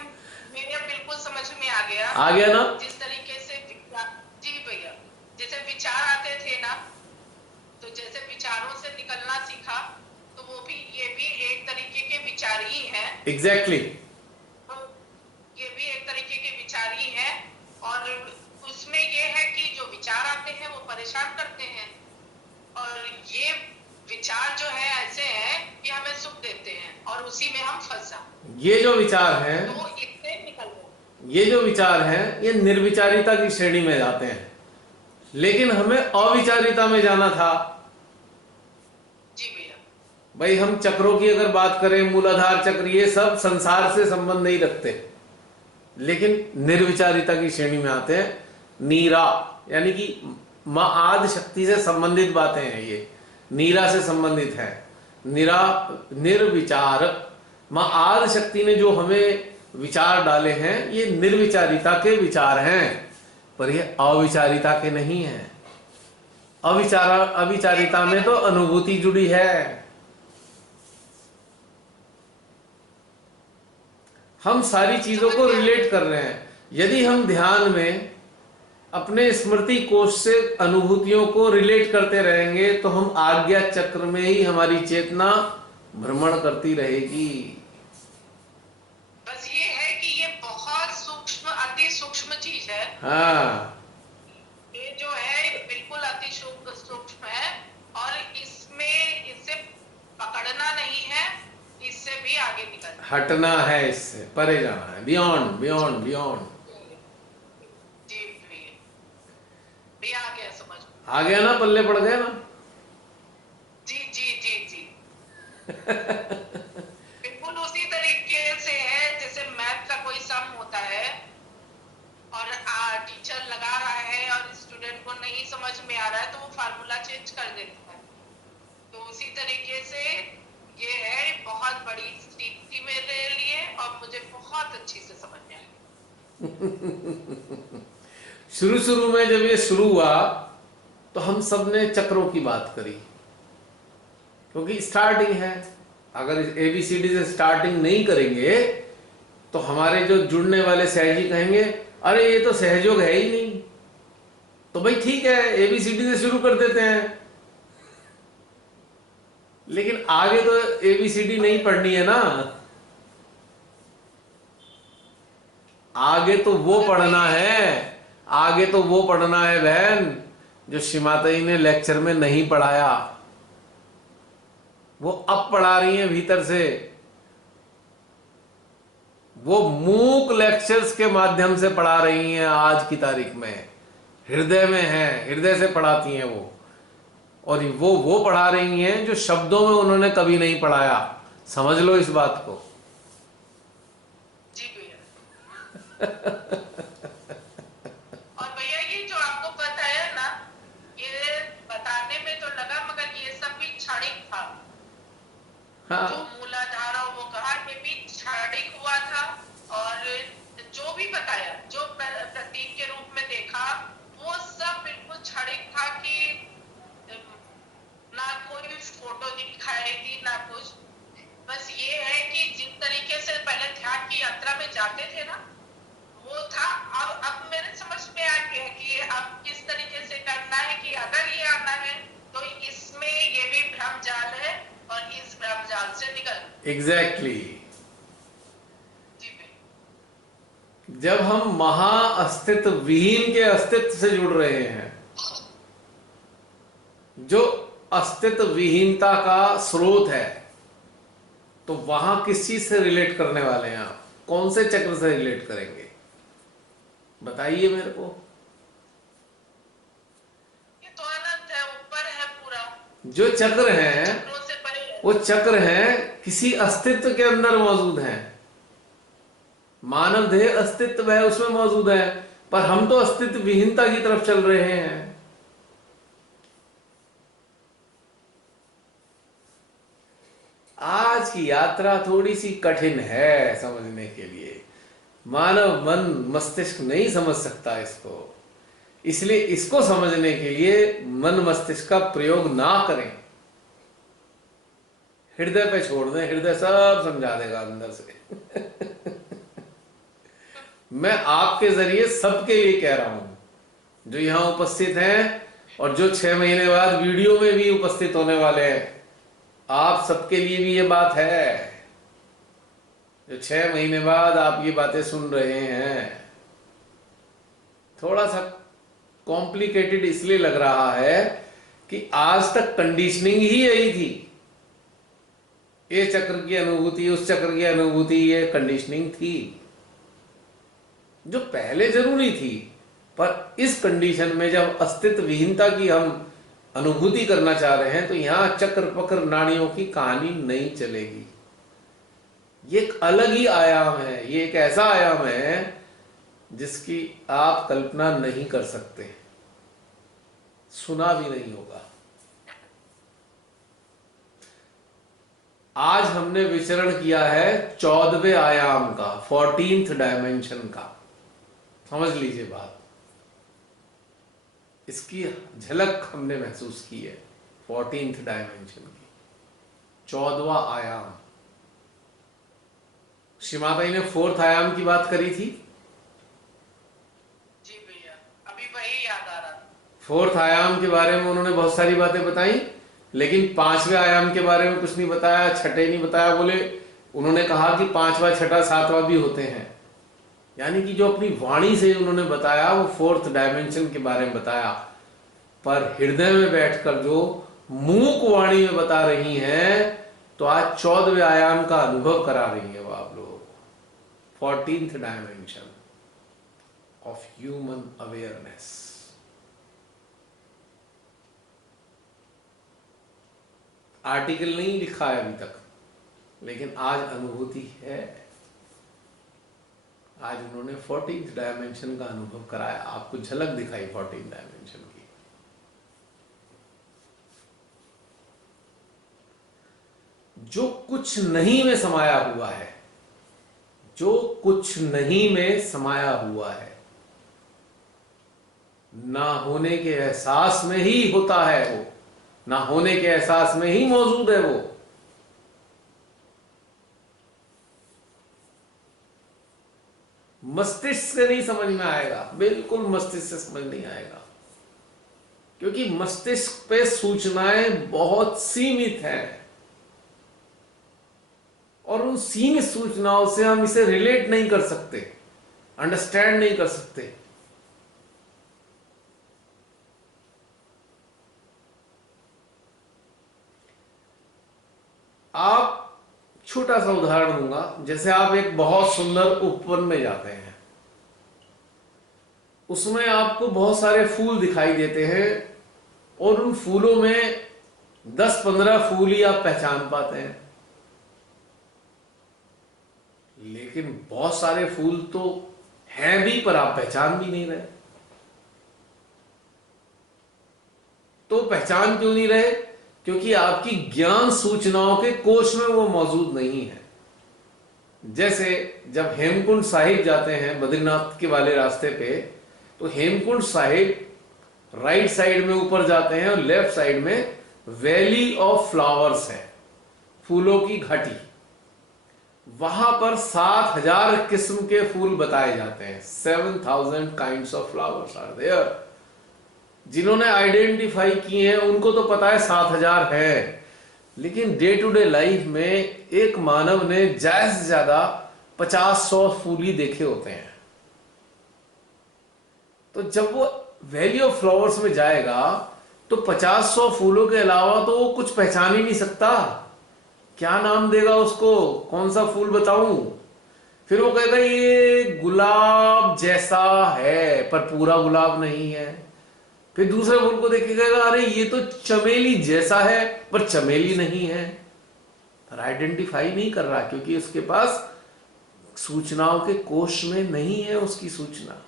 मेरे बिल्कुल समझ में आ गया ना? जिस तरीके से जी भैया, जैसे विचार आते थे ना, तो जैसे विचारों से निकलना सीखा, तो वो भी ये भी एक तरीके के विचार ही हैं। एग्जैक्टली तो ये भी एक तरीके के विचार ही हैं, और उसमें ये है कि जो विचार आते हैं वो परेशान करते हैं, और ये विचार जो है ऐसे हैं कि हमें सुख देते हैं और उसी में हम फंस जाते। ये जो विचार हैं, तो इससे निकलना, ये जो विचार हैं, ये निर्विचारिता की श्रेणी में जाते हैं, लेकिन हमें अविचारिता में जाना था। जी भैया। भाई हम चक्रों की अगर बात करें, मूलाधार चक्र, ये सब संसार से संबंध नहीं रखते, लेकिन निर्विचारिता की श्रेणी में आते हैं। नीरा यानी कि मां आदि शक्ति से संबंधित बातें हैं, ये नीरा से संबंधित है। निरा निर्विचार, मां आदि शक्ति ने जो हमें विचार डाले हैं, ये निर्विचारिता के विचार हैं, पर ये अविचारिता के नहीं हैं। अविचारिता में तो अनुभूति जुड़ी है। हम सारी चीजों को रिलेट कर रहे हैं। यदि हम ध्यान में अपने स्मृति कोश से अनुभूतियों को रिलेट करते रहेंगे तो हम आज्ञा चक्र में ही हमारी चेतना भ्रमण करती रहेगी। बस ये है कि ये बहुत सूक्ष्म, अति सूक्ष्म चीज है। हाँ, ये जो है बिल्कुल अति सूक्ष्म है, और इसमें इसे पकड़ना नहीं है, इससे भी आगे निकलना, हटना है, इससे परे जाना है, बियॉन्ड बियॉन्ड बियॉन्ड। जी भैया आ गया समझ में। आ गया ना, पल्ले पड़ गया ना। जी जी जी जी बिल्कुल उसी तरीके से है जैसे मैथ का कोई सम होता है और टीचर लगा रहा है और स्टूडेंट को नहीं समझ में आ रहा है तो वो फार्मूला चेंज कर देता है। तो उसी तरीके से ये है, बहुत बड़ी सीख थी मेरे लिए और मुझे बहुत अच्छी से समझ में आई। शुरू में जब ये शुरू हुआ तो हम सब ने चक्रों की बात करी, क्योंकि स्टार्टिंग है। अगर ABCD से स्टार्टिंग नहीं करेंगे तो हमारे जो जुड़ने वाले सहजी कहेंगे अरे ये तो सहयोग है ही नहीं। तो भाई ठीक है, ABCD से शुरू कर देते हैं, लेकिन आगे तो ABCD नहीं पढ़नी है ना। आगे तो वो पढ़ना है, आगे तो वो पढ़ना है बहन जो श्रीमाता जी ने लेक्चर में नहीं पढ़ाया, वो अब पढ़ा रही हैं भीतर से। वो मूक लेक्चर्स के माध्यम से पढ़ा रही हैं आज की तारीख में, हृदय में है, हृदय से पढ़ाती हैं वो। और वो पढ़ा रही हैं जो शब्दों में उन्होंने कभी नहीं पढ़ाया। समझ लो इस बात को। जी भैया और भैया ये जो आपको बताया ना, ये बताने में तो लगा मगर ये सब भी क्षणिक था। हाँ, जो मूलाधार और वो कहा ये भी क्षणिक हुआ था, और जो भी बताया, जो प्रतीक के रूप में देखा, वो सब बिल्कुल क्षणिक था कि ना कोई फोटो दिखाई दी ना कुछ। बस ये है कि जिस तरीके से पहले ध्यान की यात्रा में जाते थे ना, वो था। अब मेरे समझ में आ गया कि अब किस तरीके से करना है कि अगर ये आना है तो इसमें ये भी भ्रम जाल है और इस भ्रम जाल से निकल। एग्जैक्टली। जब हम महा अस्तित्व विहीन के अस्तित्व से जुड़ रहे हैं, जो अस्तित्व विहीनता का स्रोत है, तो वहां किस चीज से रिलेट करने वाले हैं आप? कौन से चक्र से रिलेट करेंगे बताइए मेरे को। ये तो अनंत है, ऊपर है पूरा। जो चक्र हैं चक्रों से परे है। वो चक्र हैं किसी अस्तित्व के अंदर मौजूद हैं। मानव देह अस्तित्व है, उसमें मौजूद है, पर हम तो अस्तित्व विहीनता की तरफ चल रहे हैं। आज की यात्रा थोड़ी सी कठिन है समझने के लिए। मानव मन मस्तिष्क नहीं समझ सकता इसको, इसलिए इसको समझने के लिए मन मस्तिष्क का प्रयोग ना करें, हृदय पे छोड़ दें, हृदय सब समझा देगा अंदर से। मैं आपके जरिए सबके लिए कह रहा हूं जो यहां उपस्थित हैं और जो 6 महीने बाद वीडियो में भी उपस्थित होने वाले हैं, आप सबके लिए भी ये बात है। जो 6 महीने बाद आप ये बातें सुन रहे हैं, थोड़ा सा कॉम्प्लिकेटेड इसलिए लग रहा है कि आज तक कंडीशनिंग ही यही थी। ये चक्र की अनुभूति, उस चक्र की अनुभूति, ये कंडीशनिंग थी जो पहले जरूरी थी, पर इस कंडीशन में जब अस्तित्व विहीनता की हम अनुभूति करना चाह रहे हैं तो यहां चक्र पक्र नाड़ियों की कहानी नहीं चलेगी। ये एक अलग ही आयाम है, ये एक ऐसा आयाम है जिसकी आप कल्पना नहीं कर सकते, सुना भी नहीं होगा। आज हमने विचरण किया है 14वें आयाम का, 14th डायमेंशन का। समझ लीजिए बात, इसकी झलक हमने महसूस की है 14th डायमेंशन की, 14वां आयाम। श्रीमाता जी ने 4th आयाम की बात करी थी। जी भैया, अभी वही याद आ रहा। 4th आयाम के बारे में उन्होंने बहुत सारी बातें बताई, लेकिन 5वें आयाम के बारे में कुछ नहीं बताया, छठे नहीं बताया। बोले उन्होंने कहा कि 5वां, छठा, 7वां भी होते हैं। यानी कि जो अपनी वाणी से उन्होंने बताया वो 4th डायमेंशन के बारे में बताया, पर हृदय में बैठकर जो मूक वाणी में बता रही हैं, तो आज 14वें आयाम का अनुभव करा रही है वो आप लोगों को। 14th dimension of human awareness. Article नहीं लिखा है अभी तक, लेकिन आज अनुभूति है। आज उन्होंने 14th डायमेंशन का अनुभव कराया, आपको झलक दिखाई 14th डायमेंशन की। जो कुछ नहीं में समाया हुआ है, जो कुछ नहीं में समाया हुआ है, ना होने के एहसास में ही होता है वो, ना होने के एहसास में ही मौजूद है वो। मस्तिष्क से नहीं समझ में आएगा, बिल्कुल मस्तिष्क से समझ नहीं आएगा, क्योंकि मस्तिष्क पे सूचनाएं बहुत सीमित हैं और उन सीमित सूचनाओं से हम इसे रिलेट नहीं कर सकते, अंडरस्टैंड नहीं कर सकते। आप छोटा सा उदाहरण दूंगा, जैसे आप एक बहुत सुंदर उपवन में जाते हैं, उसमें आपको बहुत सारे फूल दिखाई देते हैं और उन फूलों में 10-15 फूल ही आप पहचान पाते हैं, लेकिन बहुत सारे फूल तो हैं भी पर आप पहचान भी नहीं रहे। तो पहचान क्यों नहीं रहे? क्योंकि आपकी ज्ञान सूचनाओं के कोश में वो मौजूद नहीं है। जैसे जब हेमकुंड साहिब जाते हैं बद्रीनाथ के वाले रास्ते पे, तो हेमकुंड साहिब राइट साइड में ऊपर जाते हैं और लेफ्ट साइड में वैली ऑफ फ्लावर्स है, फूलों की घाटी। वहां पर 7000 किस्म के फूल बताए जाते हैं। 7000 kinds of flowers are there. जिन्होंने आइडेंटिफाई किए हैं उनको तो पता है 7000 है, लेकिन डे टू डे लाइफ में एक मानव ने ज्यादा से ज्यादा 50-100 फूल ही देखे होते हैं। तो जब वो वैली ऑफ फ्लावर्स में जाएगा तो 50-100 फूलों के अलावा तो वो कुछ पहचान ही नहीं सकता। क्या नाम देगा उसको, कौन सा फूल बताऊं? फिर वो कहेगा ये गुलाब जैसा है पर पूरा गुलाब नहीं है। फिर दूसरे फूल को देख के कहेगा अरे ये तो चमेली जैसा है पर चमेली नहीं है। पर आइडेंटिफाई नहीं कर रहा क्योंकि उसके पास सूचनाओं के कोश में नहीं है उसकी सूचना।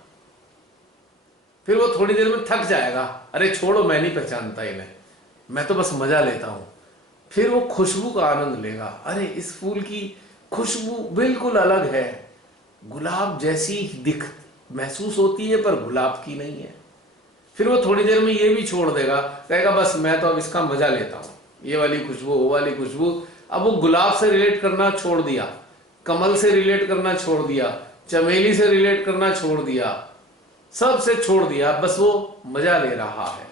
फिर वो थोड़ी देर में थक जाएगा, अरे छोड़ो मैं नहीं पहचानता इन्हें, मैं तो बस मजा लेता हूं। फिर वो खुशबू का आनंद लेगा, अरे इस फूल की खुशबू बिल्कुल अलग है, गुलाब जैसी दिख महसूस होती है पर गुलाब की नहीं है। फिर वो थोड़ी देर में ये भी छोड़ देगा, कहेगा बस मैं तो अब इसका मजा लेता हूं, ये वाली खुशबू वो वाली खुशबू। अब वो गुलाब से रिलेट करना छोड़ दिया, कमल से रिलेट करना छोड़ दिया, चमेली से रिलेट करना छोड़ दिया, सब से छोड़ दिया, बस वो मजा ले रहा है।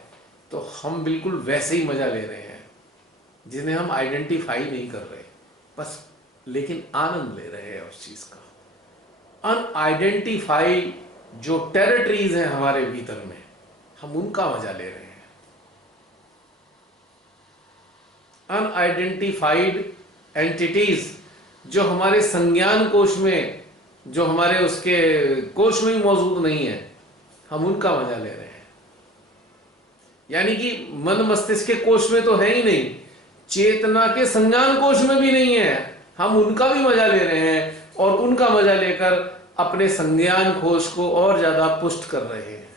तो हम बिल्कुल वैसे ही मजा ले रहे हैं जिन्हें हम आइडेंटिफाई नहीं कर रहे, बस लेकिन आनंद ले रहे हैं उस चीज का। अनआइडेंटिफाइड जो टेरिटरीज हैं हमारे भीतर में, हम उनका मजा ले रहे हैं। अनआइडेंटिफाइड एंटिटीज जो हमारे संज्ञान कोश में, जो हमारे उसके कोश में ही मौजूद नहीं है, हम उनका मजा ले रहे हैं। यानी कि मन मस्तिष्क के कोश में तो है ही नहीं, चेतना के संज्ञान कोश में भी नहीं है। हम उनका भी मजा ले रहे हैं और उनका मजा लेकर अपने संज्ञान कोश को और ज्यादा पुष्ट कर रहे हैं।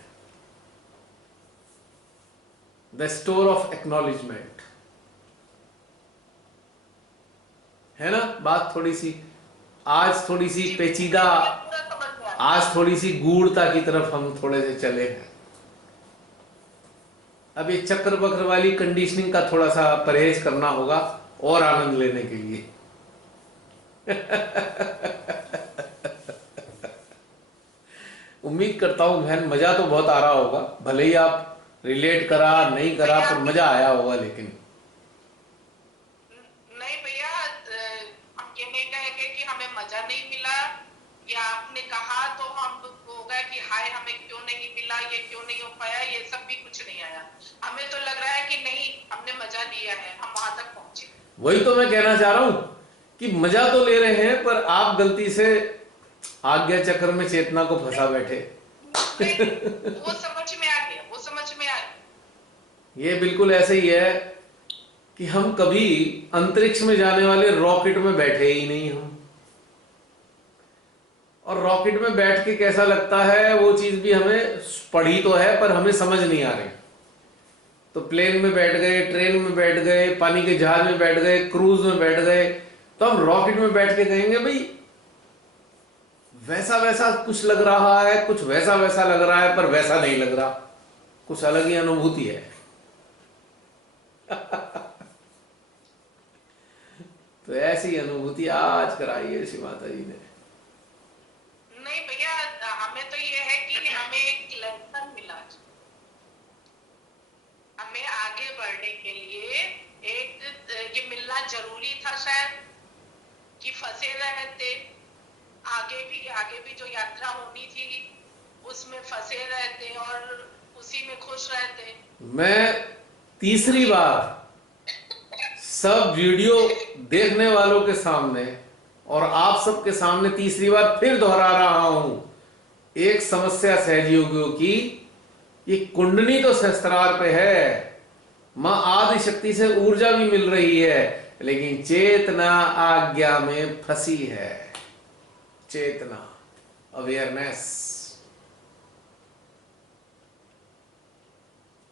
द स्टोर ऑफ एक्नॉलेजमेंट, है ना बात? थोड़ी सी आज थोड़ी सी पेचीदा, पूरा समझ में आया। आज थोड़ी सी गूढ़ता की तरफ हम थोड़े से चले हैं। अब ये चक्र बक्र वाली कंडीशनिंग का थोड़ा सा परहेज करना होगा और आनंद लेने के लिए। उम्मीद करता हूं बहन मजा तो बहुत आ रहा होगा, भले ही आप रिलेट करा नहीं करा पर मजा आया होगा। लेकिन नहीं भैया, हम ये नहीं कहेंगे कि हमें मजा नहीं मिला, या आपने कहा तो हम होगा कि हाय हमें क्यों नहीं मिला, ये क्यों नहीं हो पाया, ये सब भी कुछ नहीं आया। हमें तो लग रहा है कि नहीं, हमने मजा लिया है, हम वहां तक पहुंचे। वही तो मैं कहना चाह रहा हूं कि मजा तो ले रहे हैं पर आप गलती से आज्ञा चक्र में चेतना को फंसा बैठे। वो समझ में आ गया, वो समझ में आ गया। ये बिल्कुल ऐसे ही है कि हम कभी अंतरिक्ष में जाने वाले रॉकेट में बैठे ही नहीं हम, और रॉकेट में बैठ के कैसा लगता है वो चीज भी हमें पढ़ी तो है पर हमें समझ नहीं आ रही। तो प्लेन में बैठ गए, ट्रेन में बैठ गए, पानी के जहाज में बैठ गए, क्रूज में बैठ गए, तो हम रॉकेट में बैठ के कहेंगे भाई वैसा वैसा कुछ लग रहा है, कुछ वैसा वैसा लग रहा है, पर वैसा नहीं लग रहा, कुछ अलग ही अनुभूति है। तो ऐसी अनुभूति आज कराई है श्री माता जी ने। नहीं भैया, हमें तो ये है कि हमें एक लेसन मिला, हमें आगे बढ़ने के लिए एक ये मिलना जरूरी था शायद, कि फंसे रहते, आगे भी जो यात्रा होनी थी उसमें फंसे रहते और उसी में खुश रहते। मैं तीसरी बार सब वीडियो देखने वालों के सामने और आप सबके सामने तीसरी बार फिर दोहरा रहा हूं एक समस्या सहयोगियों की। ये कुंडली तो सहस्त्रार पे है, मां आदि शक्ति से ऊर्जा भी मिल रही है, लेकिन चेतना आज्ञा में फंसी है। चेतना, अवेयरनेस,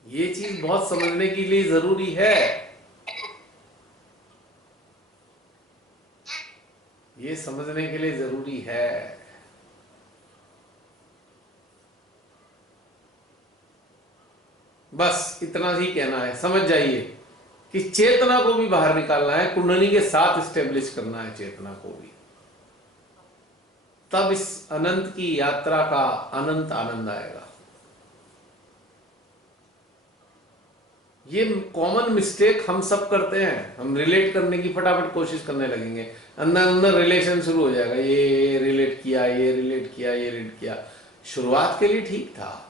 ये चीज बहुत समझने के लिए जरूरी है। ये समझने के लिए जरूरी है। बस इतना ही कहना है, समझ जाइए कि चेतना को भी बाहर निकालना है, कुंडली के साथ स्टेब्लिश करना है चेतना को भी, तब इस अनंत की यात्रा का अनंत आनंद आएगा। ये कॉमन मिस्टेक हम सब करते हैं, हम रिलेट करने की फटाफट कोशिश करने लगेंगे, अंदर अंदर रिलेशन शुरू हो जाएगा, ये रिलेट किया, ये रिलेट किया, ये रिलेट किया। शुरुआत के लिए ठीक था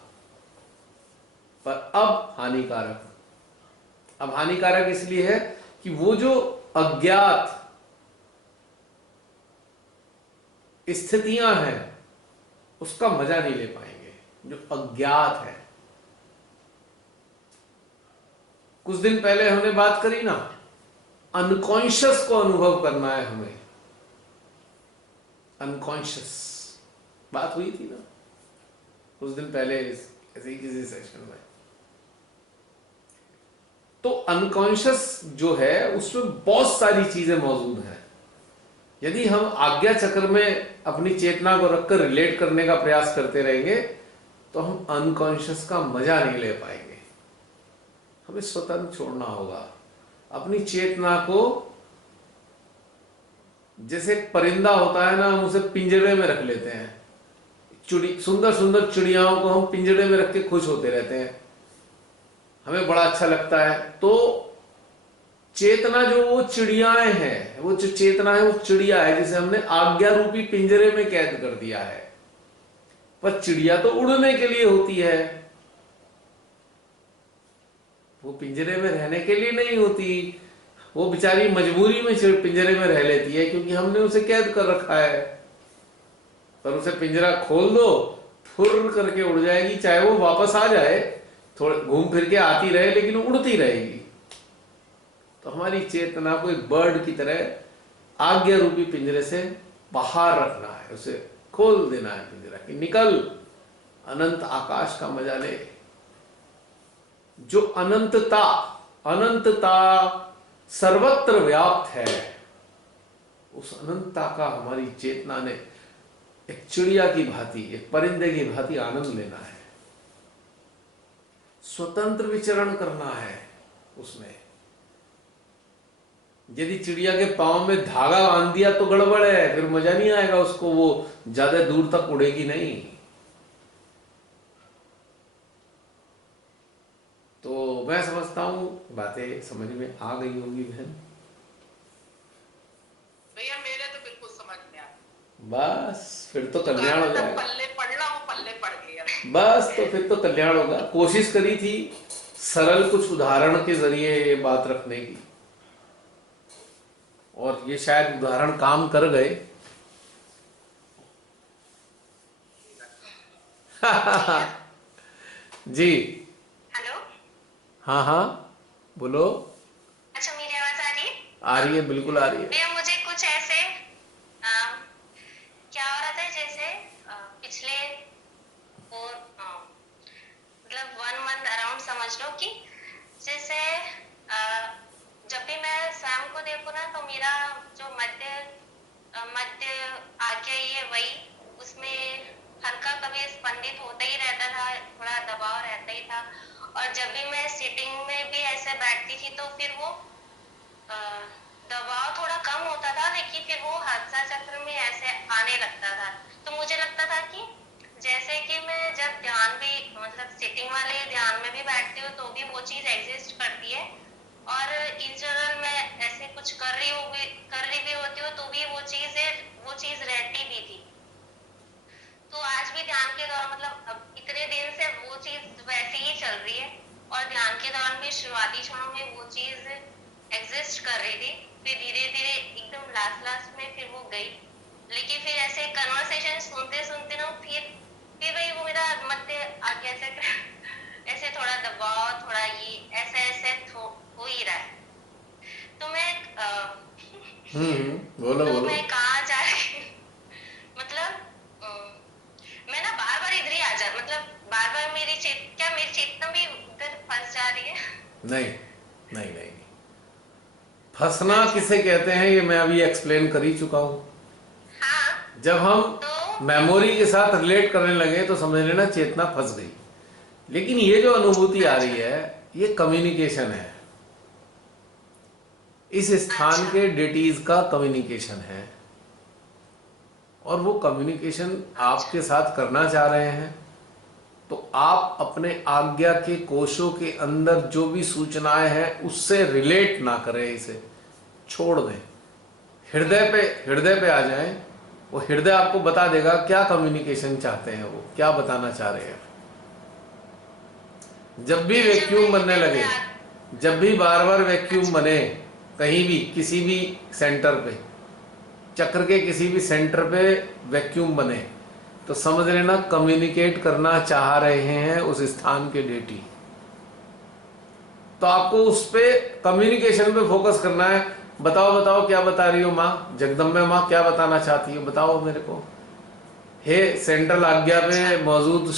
पर अब हानिकारक। अब हानिकारक इसलिए है कि वो जो अज्ञात स्थितियां हैं उसका मजा नहीं ले पाएंगे, जो अज्ञात है। कुछ दिन पहले हमने बात करी ना, अनकॉन्शियस को अनुभव करना है हमें, अनकॉन्शियस बात हुई थी ना कुछ दिन पहले ऐसे ही किसी सेशन में। तो अनकॉन्शियस जो है उसमें बहुत सारी चीजें मौजूद हैं। यदि हम आज्ञा चक्र में अपनी चेतना को रखकर रिलेट करने का प्रयास करते रहेंगे तो हम अनकॉन्शियस का मजा नहीं ले पाएंगे। हमें स्वतंत्र छोड़ना होगा अपनी चेतना को। जैसे परिंदा होता है ना, हम उसे पिंजरे में रख लेते हैं, सुंदर सुंदर चिड़ियाओं को हम पिंजरे में रख के खुश होते रहते हैं, हमें बड़ा अच्छा लगता है। तो चेतना जो वो चिड़ियाएं हैं, वो जो चेतना है वो चिड़िया है जिसे हमने आज्ञा रूपी पिंजरे में कैद कर दिया है। पर चिड़िया तो उड़ने के लिए होती है, वो पिंजरे में रहने के लिए नहीं होती। वो बेचारी मजबूरी में पिंजरे में रह लेती है क्योंकि हमने उसे कैद कर रखा है। पर उसे पिंजरा खोल दो, फुर करके उड़ जाएगी, चाहे वो वापस आ जाए थोड़े घूम फिर के आती रहे लेकिन उड़ती रहेगी। तो हमारी चेतना को एक बर्ड की तरह आज्ञा रूपी पिंजरे से बाहर रखना है, उसे खोल देना है पिंजरा कि निकल, अनंत आकाश का मजा ले। जो अनंतता, अनंतता सर्वत्र व्याप्त है, उस अनंतता का हमारी चेतना ने एक चिड़िया की भांति, एक परिंदे की भांति आनंद लेना है, स्वतंत्र विचरण करना है उसमें। यदि चिड़िया के पांव में धागा बांध दिया तो गड़बड़ है, फिर मजा नहीं आएगा उसको, वो ज्यादा दूर तक उड़ेगी नहीं। तो मैं समझता हूं बातें समझ में आ गई होंगी बहन। भैया मेरे तो बिल्कुल समझ में आ, बस फिर तो कल्याण हो जाएगा। पल्ले पढ़ रहा हूँ, पल्ले पड़ गया। बस तो फिर तो कल्याण होगा। कोशिश करी थी सरल कुछ उदाहरण के जरिए ये बात रखने की, और ये शायद उदाहरण काम कर गए। जी हेलो। हाँ हाँ बोलो। अच्छा, मेरी आवाज आ रही है? आ रही है, बिल्कुल आ रही है। भैया मुझे कुछ ऐसे क्या हो रहा था, जैसे पिछले मतलब 1 मंथ अराउंड समझ लो कि जैसे जब भी मैं स्वयं को देखूँ ना, तो मेरा जो मध्य आज्ञा है वही, उसमें हल्का कभी स्पंदित होता ही रहता था, थोड़ा दबाव रहता ही था। और जब भी मैं सिटिंग में भी ऐसे बैठती थी तो फिर वो दबाव थोड़ा कम होता था, लेकिन फिर वो हादसा चक्र में ऐसे आने लगता था। तो मुझे लगता था कि जैसे कि मैं जब ध्यान भी मतलब सिटिंग वाले ध्यान में भी बैठती हूँ तो भी वो चीज एग्जिस्ट करती है, और इन जनरल मैं ऐसे कुछ कर रही भी होती हूँ तो भी वो चीज रहती भी थी। तो आज भी ध्यान के दौरान मतलब अब इतने दिन से वो चीज वैसे ही चल रही है, और ध्यान के दौरान भी शुरुआती क्षणों में वो चीज एग्जिस्ट कर रही थी, फिर धीरे धीरे एकदम लास्ट में फिर वो गई। लेकिन फिर ऐसे कन्वर्सेशन सुनते सुनते ना फिर वही वो मेरा मध्य आज्ञा चक्र ऐसे थोड़ा दबाव, थोड़ा ये ऐसे हो ही रहा है। तो मैं बोलो तो बोलो। मैं कहाँ जा रही मतलब मैं ना बार बार इधर ही आ जा, मतलब बार बार मेरी चेतना भी उधर फंस जा रही है? नहीं नहीं नहीं, फंसना किसे कहते हैं ये मैं अभी एक्सप्लेन कर ही चुका हूं। हाँ। जब हम तो मेमोरी के साथ रिलेट करने लगे तो समझ लेना चेतना फंस गई। लेकिन ये जो अनुभूति आ रही है ये कम्युनिकेशन है, इस स्थान के डेटीज का कम्युनिकेशन है, और वो कम्युनिकेशन आपके साथ करना चाह रहे हैं। तो आप अपने आज्ञा के कोशों के अंदर जो भी सूचनाएं हैं उससे रिलेट ना करें, इसे छोड़ दें, हृदय पे आ जाएं। वो हृदय आपको बता देगा क्या कम्युनिकेशन चाहते हैं, वो क्या बताना चाह रहे हैं। जब भी वैक्यूम बनने लगे, जब भी बार बार वैक्यूम बने कहीं भी, किसी भी सेंटर पे, चक्र के किसी भी सेंटर पे वैक्यूम बने, तो समझ लेना कम्युनिकेट करना चाह रहे हैं उस स्थान के डेटी। तो आपको उस पे कम्युनिकेशन पे फोकस करना है। बताओ बताओ क्या बता रही हो माँ, जगदम्बा माँ क्या बताना चाहती हो, बताओ मेरे को। हे सेंट्रल आज्ञा में मौजूद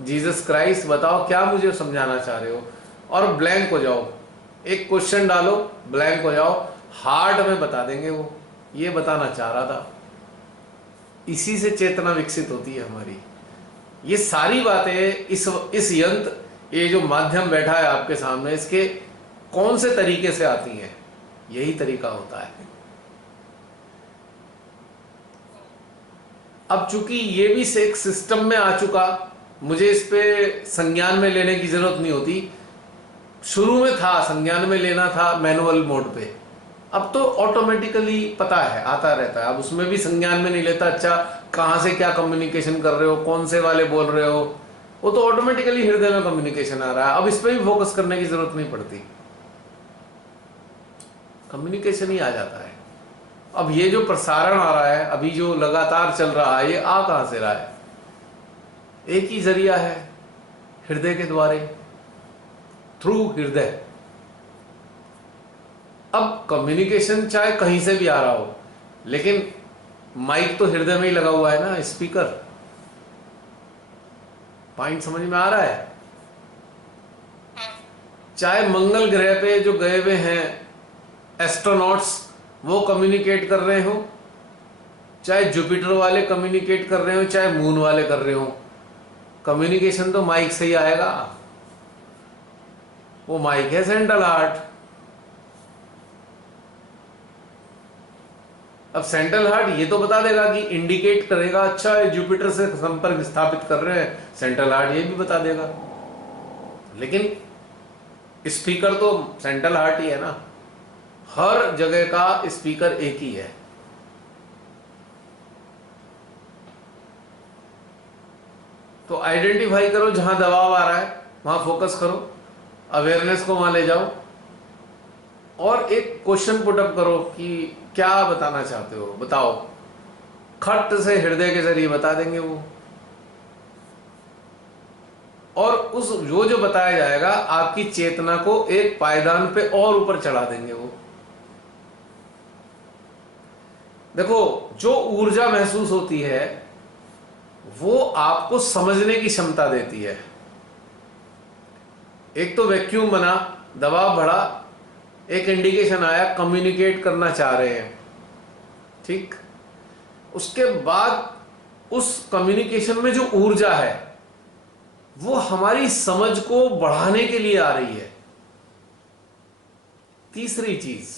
जीसस क्राइस्ट, बताओ क्या मुझे समझाना चाह रहे हो। और ब्लैंक हो जाओ, एक क्वेश्चन डालो, ब्लैंक हो जाओ, हार्ड में बता देंगे वो ये बताना चाह रहा था। इसी से चेतना विकसित होती है हमारी। ये सारी बातें इस यंत्र, ये जो माध्यम बैठा है आपके सामने, इसके कौन से तरीके से आती हैं, यही तरीका होता है। अब चूंकि ये भी एक सिस्टम में आ चुका, मुझे इस पे संज्ञान में लेने की जरूरत नहीं होती। शुरू में था, संज्ञान में लेना था मैनुअल मोड पे, अब तो ऑटोमेटिकली पता है, आता रहता है। अब उसमें भी संज्ञान में नहीं लेता, अच्छा कहाँ से क्या कम्युनिकेशन कर रहे हो, कौन से वाले बोल रहे हो, वो तो ऑटोमेटिकली हृदय में कम्युनिकेशन आ रहा है। अब इस पे भी फोकस करने की जरूरत नहीं पड़ती, कम्युनिकेशन ही आ जाता है। अब ये जो प्रसारण आ रहा है, अभी जो लगातार चल रहा है, ये आ कहाँ से रहा है? एक ही जरिया है, हृदय के द्वारे। थ्रू हृदय। अब कम्युनिकेशन चाहे कहीं से भी आ रहा हो, लेकिन माइक तो हृदय में ही लगा हुआ है ना, स्पीकर। पॉइंट समझ में आ रहा है? चाहे मंगल ग्रह पे जो गए हुए हैं एस्ट्रोनॉट्स वो कम्युनिकेट कर रहे हो, चाहे जुपिटर वाले कम्युनिकेट कर रहे हो, चाहे मून वाले कर रहे हो, कम्युनिकेशन तो माइक से ही आएगा। वो माइक है सेंट्रल हार्ट। अब सेंट्रल हार्ट ये तो बता देगा कि इंडिकेट करेगा, अच्छा है जुपिटर से संपर्क स्थापित कर रहे हैं, सेंट्रल हार्ट ये भी बता देगा। लेकिन स्पीकर तो सेंट्रल हार्ट ही है ना, हर जगह का स्पीकर एक ही है। तो आइडेंटिफाई करो जहां दबाव आ रहा है, वहां फोकस करो, अवेयरनेस को वहां ले जाओ और एक क्वेश्चन पुट अप करो कि क्या बताना चाहते हो, बताओ। खट से हृदय के जरिए बता देंगे वो, और उस जो बताया जाएगा आपकी चेतना को एक पायदान पे और ऊपर चढ़ा देंगे वो। देखो, जो ऊर्जा महसूस होती है वो आपको समझने की क्षमता देती है। एक तो वैक्यूम बना, दबाव बढ़ा, एक इंडिकेशन आया, कम्युनिकेट करना चाह रहे हैं, ठीक। उसके बाद उस कम्युनिकेशन में जो ऊर्जा है वो हमारी समझ को बढ़ाने के लिए आ रही है। तीसरी चीज,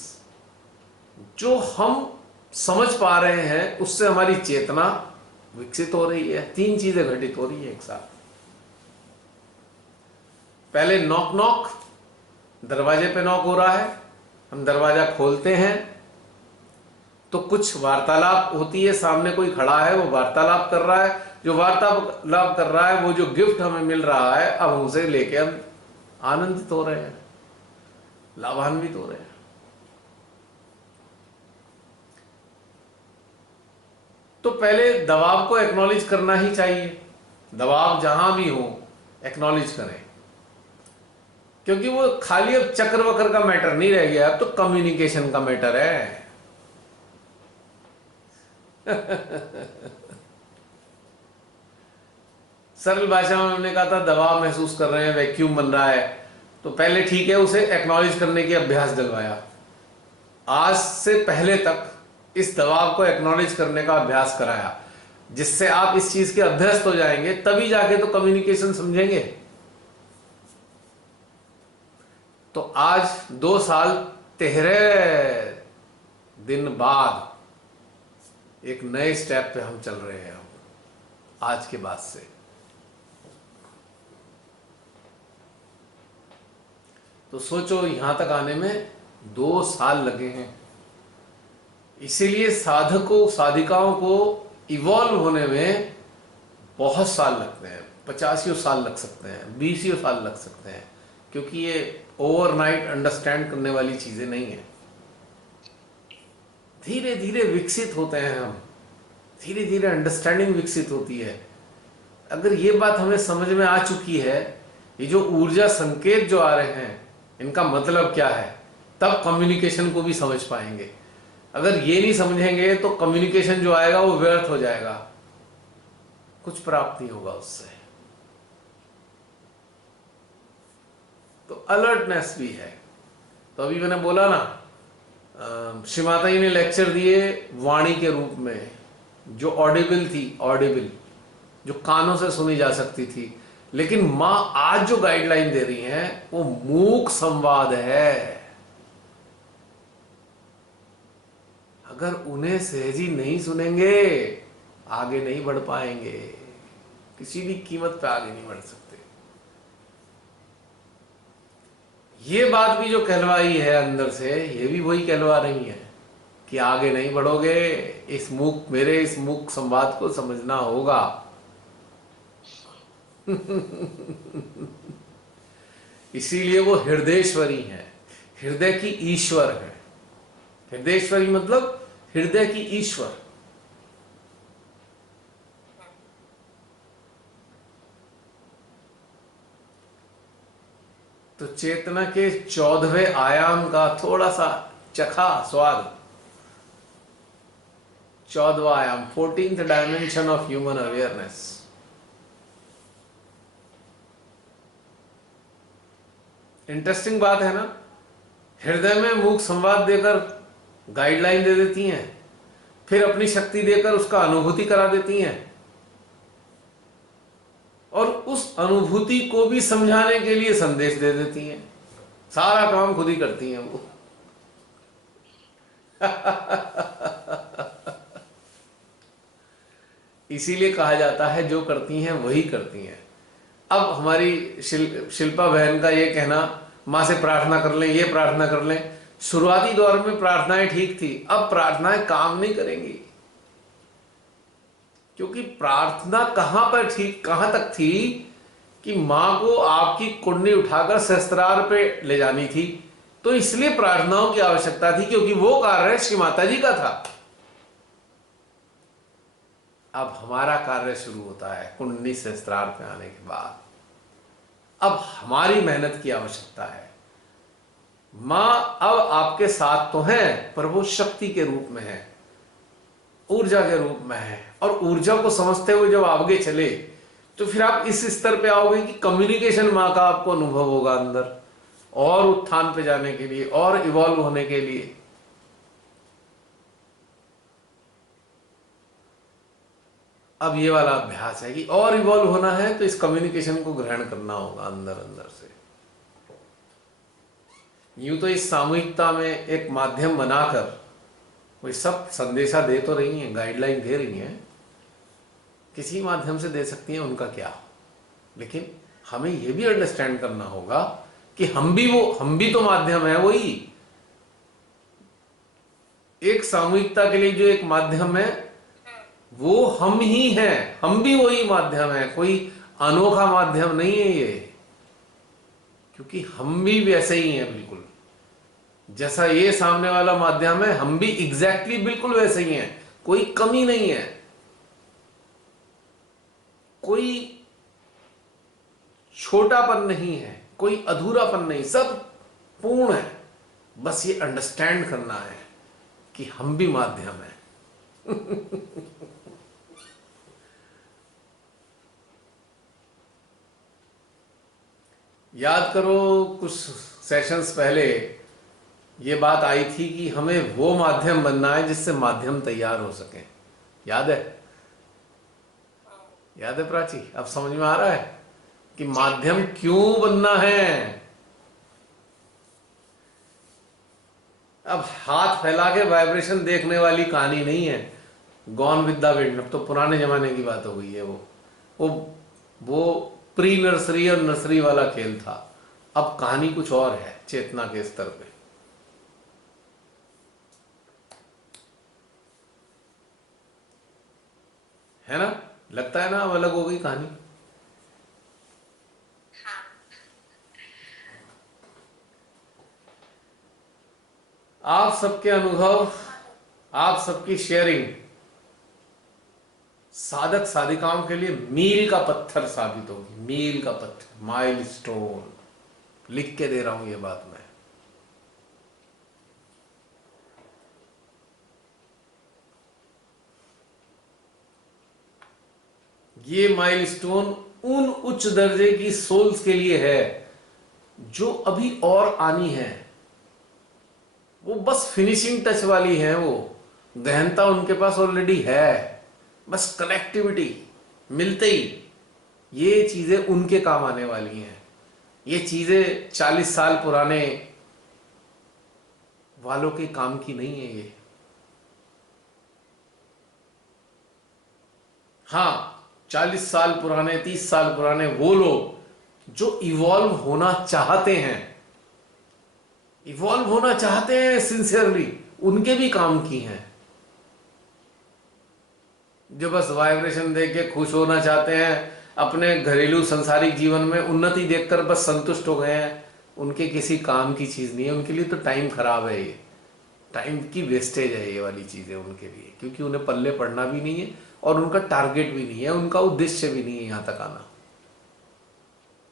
जो हम समझ पा रहे हैं उससे हमारी चेतना विकसित हो रही है। तीन चीजें घटित हो रही है एक साथ। पहले नॉक नॉक, दरवाजे पे नॉक हो रहा है, हम दरवाजा खोलते हैं तो कुछ वार्तालाप होती है, सामने कोई खड़ा है वो वार्तालाप कर रहा है, जो वार्तालाप कर रहा है वो जो गिफ्ट हमें मिल रहा है अब उसे लेके हम आनंदित हो रहे हैं, लाभान्वित हो रहे हैं। तो पहले दबाव को एक्नॉलेज करना ही चाहिए। दबाव जहां भी हो एक्नॉलेज करें, क्योंकि वो खाली अब चक्र वक्र का मैटर नहीं रह गया, अब तो कम्युनिकेशन का मैटर है। सरल भाषा में हमने कहा था दबाव महसूस कर रहे हैं, वैक्यूम बन रहा है, तो पहले ठीक है उसे एक्नॉलेज करने की अभ्यास दिलवाया। आज से पहले तक इस दबाव को एक्नॉलेज करने का अभ्यास कराया, जिससे आप इस चीज के अभ्यस्त हो जाएंगे, तभी जाके तो कम्युनिकेशन समझेंगे। तो आज 2 साल 13 दिन बाद एक नए स्टेप पे हम चल रहे हैं आज के बाद से। तो सोचो, यहां तक आने में 2 साल लगे हैं। इसीलिए साधकों साधिकाओं को इवॉल्व होने में बहुत साल लगते हैं, 85 साल लग सकते हैं, 20 साल लग सकते हैं, क्योंकि ये ओवरनाइट अंडरस्टैंड करने वाली चीजें नहीं है। धीरे धीरे विकसित होते हैं हम, धीरे धीरे अंडरस्टैंडिंग विकसित होती है। अगर ये बात हमें समझ में आ चुकी है, ये जो ऊर्जा संकेत जो आ रहे हैं इनका मतलब क्या है, तब कम्युनिकेशन को भी समझ पाएंगे। अगर ये नहीं समझेंगे तो कम्युनिकेशन जो आएगा वो व्यर्थ हो जाएगा, कुछ प्राप्त नहीं होगा उससे। तो अलर्टनेस भी है। तो अभी मैंने बोला ना, श्री माता जी ने लेक्चर दिए वाणी के रूप में, जो ऑडिबल थी, ऑडिबल जो कानों से सुनी जा सकती थी, लेकिन मां आज जो गाइडलाइन दे रही हैं वो मूक संवाद है। अगर उन्हें सहजी नहीं सुनेंगे आगे नहीं बढ़ पाएंगे, किसी भी कीमत पे आगे नहीं बढ़ सकते। ये बात भी जो कहलवाई है अंदर से, ये भी वही कहलवा रही है कि आगे नहीं बढ़ोगे, मेरे इस मूक संवाद को समझना होगा। इसीलिए वो हृदयेश्वरी है, हृदय की ईश्वर है। हृदयेश्वरी मतलब हृदय की ईश्वर। तो चेतना के 14वें आयाम का थोड़ा सा चखा स्वाद। 14वां आयाम, 14th dimension of human awareness. Interesting बात है ना, हृदय में मूक संवाद देकर गाइडलाइन दे देती हैं, फिर अपनी शक्ति देकर उसका अनुभूति करा देती हैं, और उस अनुभूति को भी समझाने के लिए संदेश दे देती हैं। सारा काम खुद ही करती हैं वो। इसीलिए कहा जाता है जो करती हैं वही करती हैं। अब हमारी शिल्पा बहन का ये कहना, माँ से प्रार्थना कर लें, ये प्रार्थना कर लें, शुरुआती दौर में प्रार्थनाएं ठीक थी, अब प्रार्थनाएं काम नहीं करेंगी। क्योंकि प्रार्थना कहां तक थी कि मां को आपकी कुंडली उठाकर शस्त्रार पे ले जानी थी, तो इसलिए प्रार्थनाओं की आवश्यकता थी, क्योंकि वो कार्य श्री माता जी का था। अब हमारा कार्य शुरू होता है कुंडली शस्त्रार पे आने के बाद। अब हमारी मेहनत की आवश्यकता है। मां अब आपके साथ तो है, पर वो शक्ति के रूप में है, ऊर्जा के रूप में है, और ऊर्जा को समझते हुए जब आगे चले तो फिर आप इस स्तर पे आओगे कि कम्युनिकेशन मां का आपको अनुभव होगा अंदर, और उत्थान पे जाने के लिए और इवॉल्व होने के लिए। अब ये वाला अभ्यास है कि और इवॉल्व होना है तो इस कम्युनिकेशन को ग्रहण करना होगा अंदर अंदर से। यूं तो इस सामूहिकता में एक माध्यम बनाकर वो सब संदेशा दे तो रही हैं, गाइडलाइन दे रही हैं, किसी माध्यम से दे सकती हैं, उनका क्या। लेकिन हमें यह भी अंडरस्टैंड करना होगा कि हम भी तो माध्यम है। वही एक सामूहिकता के लिए जो एक माध्यम है वो हम ही हैं, हम भी वही माध्यम है, कोई अनोखा माध्यम नहीं है ये। क्योंकि हम भी वैसे ही हैं, बिल्कुल जैसा ये सामने वाला माध्यम है, हम भी एग्जैक्टली बिल्कुल वैसे ही हैं, कोई कमी नहीं है, कोई छोटापन नहीं है, कोई अधूरापन नहीं, सब पूर्ण है। बस ये अंडरस्टैंड करना है कि हम भी माध्यम है। याद करो कुछ सेशंस पहले ये बात आई थी कि हमें वो माध्यम बनना है जिससे माध्यम तैयार हो सके। याद है? याद है प्राची? अब समझ में आ रहा है कि माध्यम क्यों बनना है। अब हाथ फैला के वाइब्रेशन देखने वाली कहानी नहीं है। गॉन विद द विंड, अब तो पुराने जमाने की बात हो गई है। वो प्री नर्सरी और नर्सरी वाला खेल था। अब कहानी कुछ और है, चेतना के स्तर पे। है ना? लगता है ना अब अलग हो गई कहानी। आप सबके अनुभव, आप सबकी शेयरिंग साधक साधिकाओं के लिए मील का पत्थर साबित होगी। मील का पत्थर, माइलस्टोन। लिख के दे रहा हूं ये बात मैं। ये माइलस्टोन उन उच्च दर्जे की सोल्स के लिए है जो अभी और आनी है। वो बस फिनिशिंग टच वाली है, वो गहनता उनके पास ऑलरेडी है। बस कनेक्टिविटी मिलते ही ये चीजें उनके काम आने वाली हैं। ये चीजें 40 साल पुराने वालों के काम की नहीं है ये। हाँ, 40 साल पुराने, 30 साल पुराने वो लोग जो इवॉल्व होना चाहते हैं सिंसियरली, उनके भी काम की हैं। जो बस वाइब्रेशन देख के खुश होना चाहते हैं, अपने घरेलू संसारिक जीवन में उन्नति देखकर बस संतुष्ट हो गए हैं, उनके किसी काम की चीज नहीं है। उनके लिए तो टाइम खराब है, ये टाइम की वेस्टेज है ये वाली चीजें उनके लिए। क्योंकि उन्हें पल्ले पड़ना भी नहीं है और उनका टारगेट भी नहीं है, उनका उद्देश्य भी नहीं है यहां तक आना।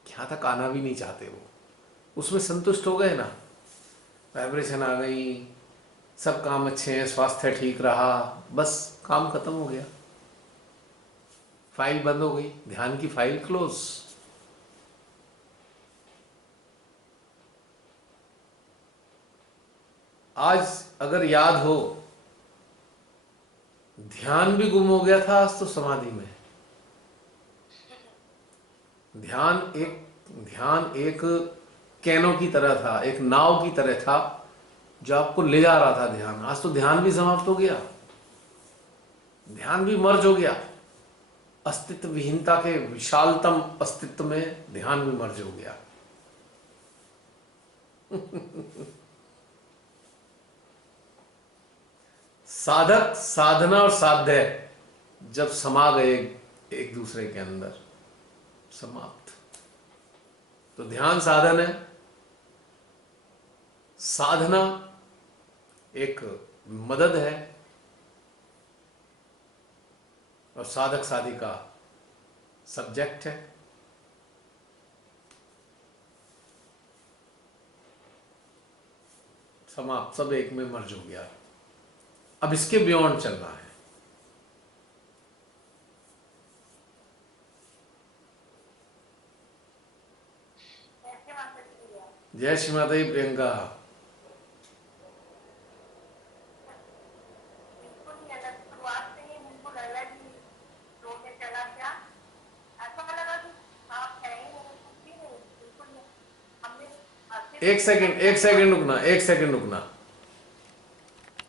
यहां तक आना भी नहीं चाहते वो। उसमें संतुष्ट हो गए ना, वाइब्रेशन आ गई, सब काम अच्छे हैं, स्वास्थ्य ठीक रहा, बस काम खत्म हो गया, फाइल बंद हो गई, ध्यान की फाइल क्लोज। आज अगर याद हो, ध्यान भी गुम हो गया था आज तो समाधि में। ध्यान एक कैनो की तरह था, एक नाव की तरह था जो आपको ले जा रहा था ध्यान। आज तो ध्यान भी समाप्त हो गया, ध्यान भी मर्ज हो गया, अस्तित्व विहीनता के विशालतम अस्तित्व में ध्यान भी मर्ज हो गया। साधक, साधना और साध्य जब समा गए एक दूसरे के अंदर, समाप्त। तो ध्यान साधन है, साधना एक मदद है, और साधक साधिका सब्जेक्ट है। समाप्त, सब एक में मर्ज हो गया। अब इसके बियॉन्ड चलना है। जय श्री माता दी। प्रियंका, एक सेकंड रुकना, एक सेकंड रुकना।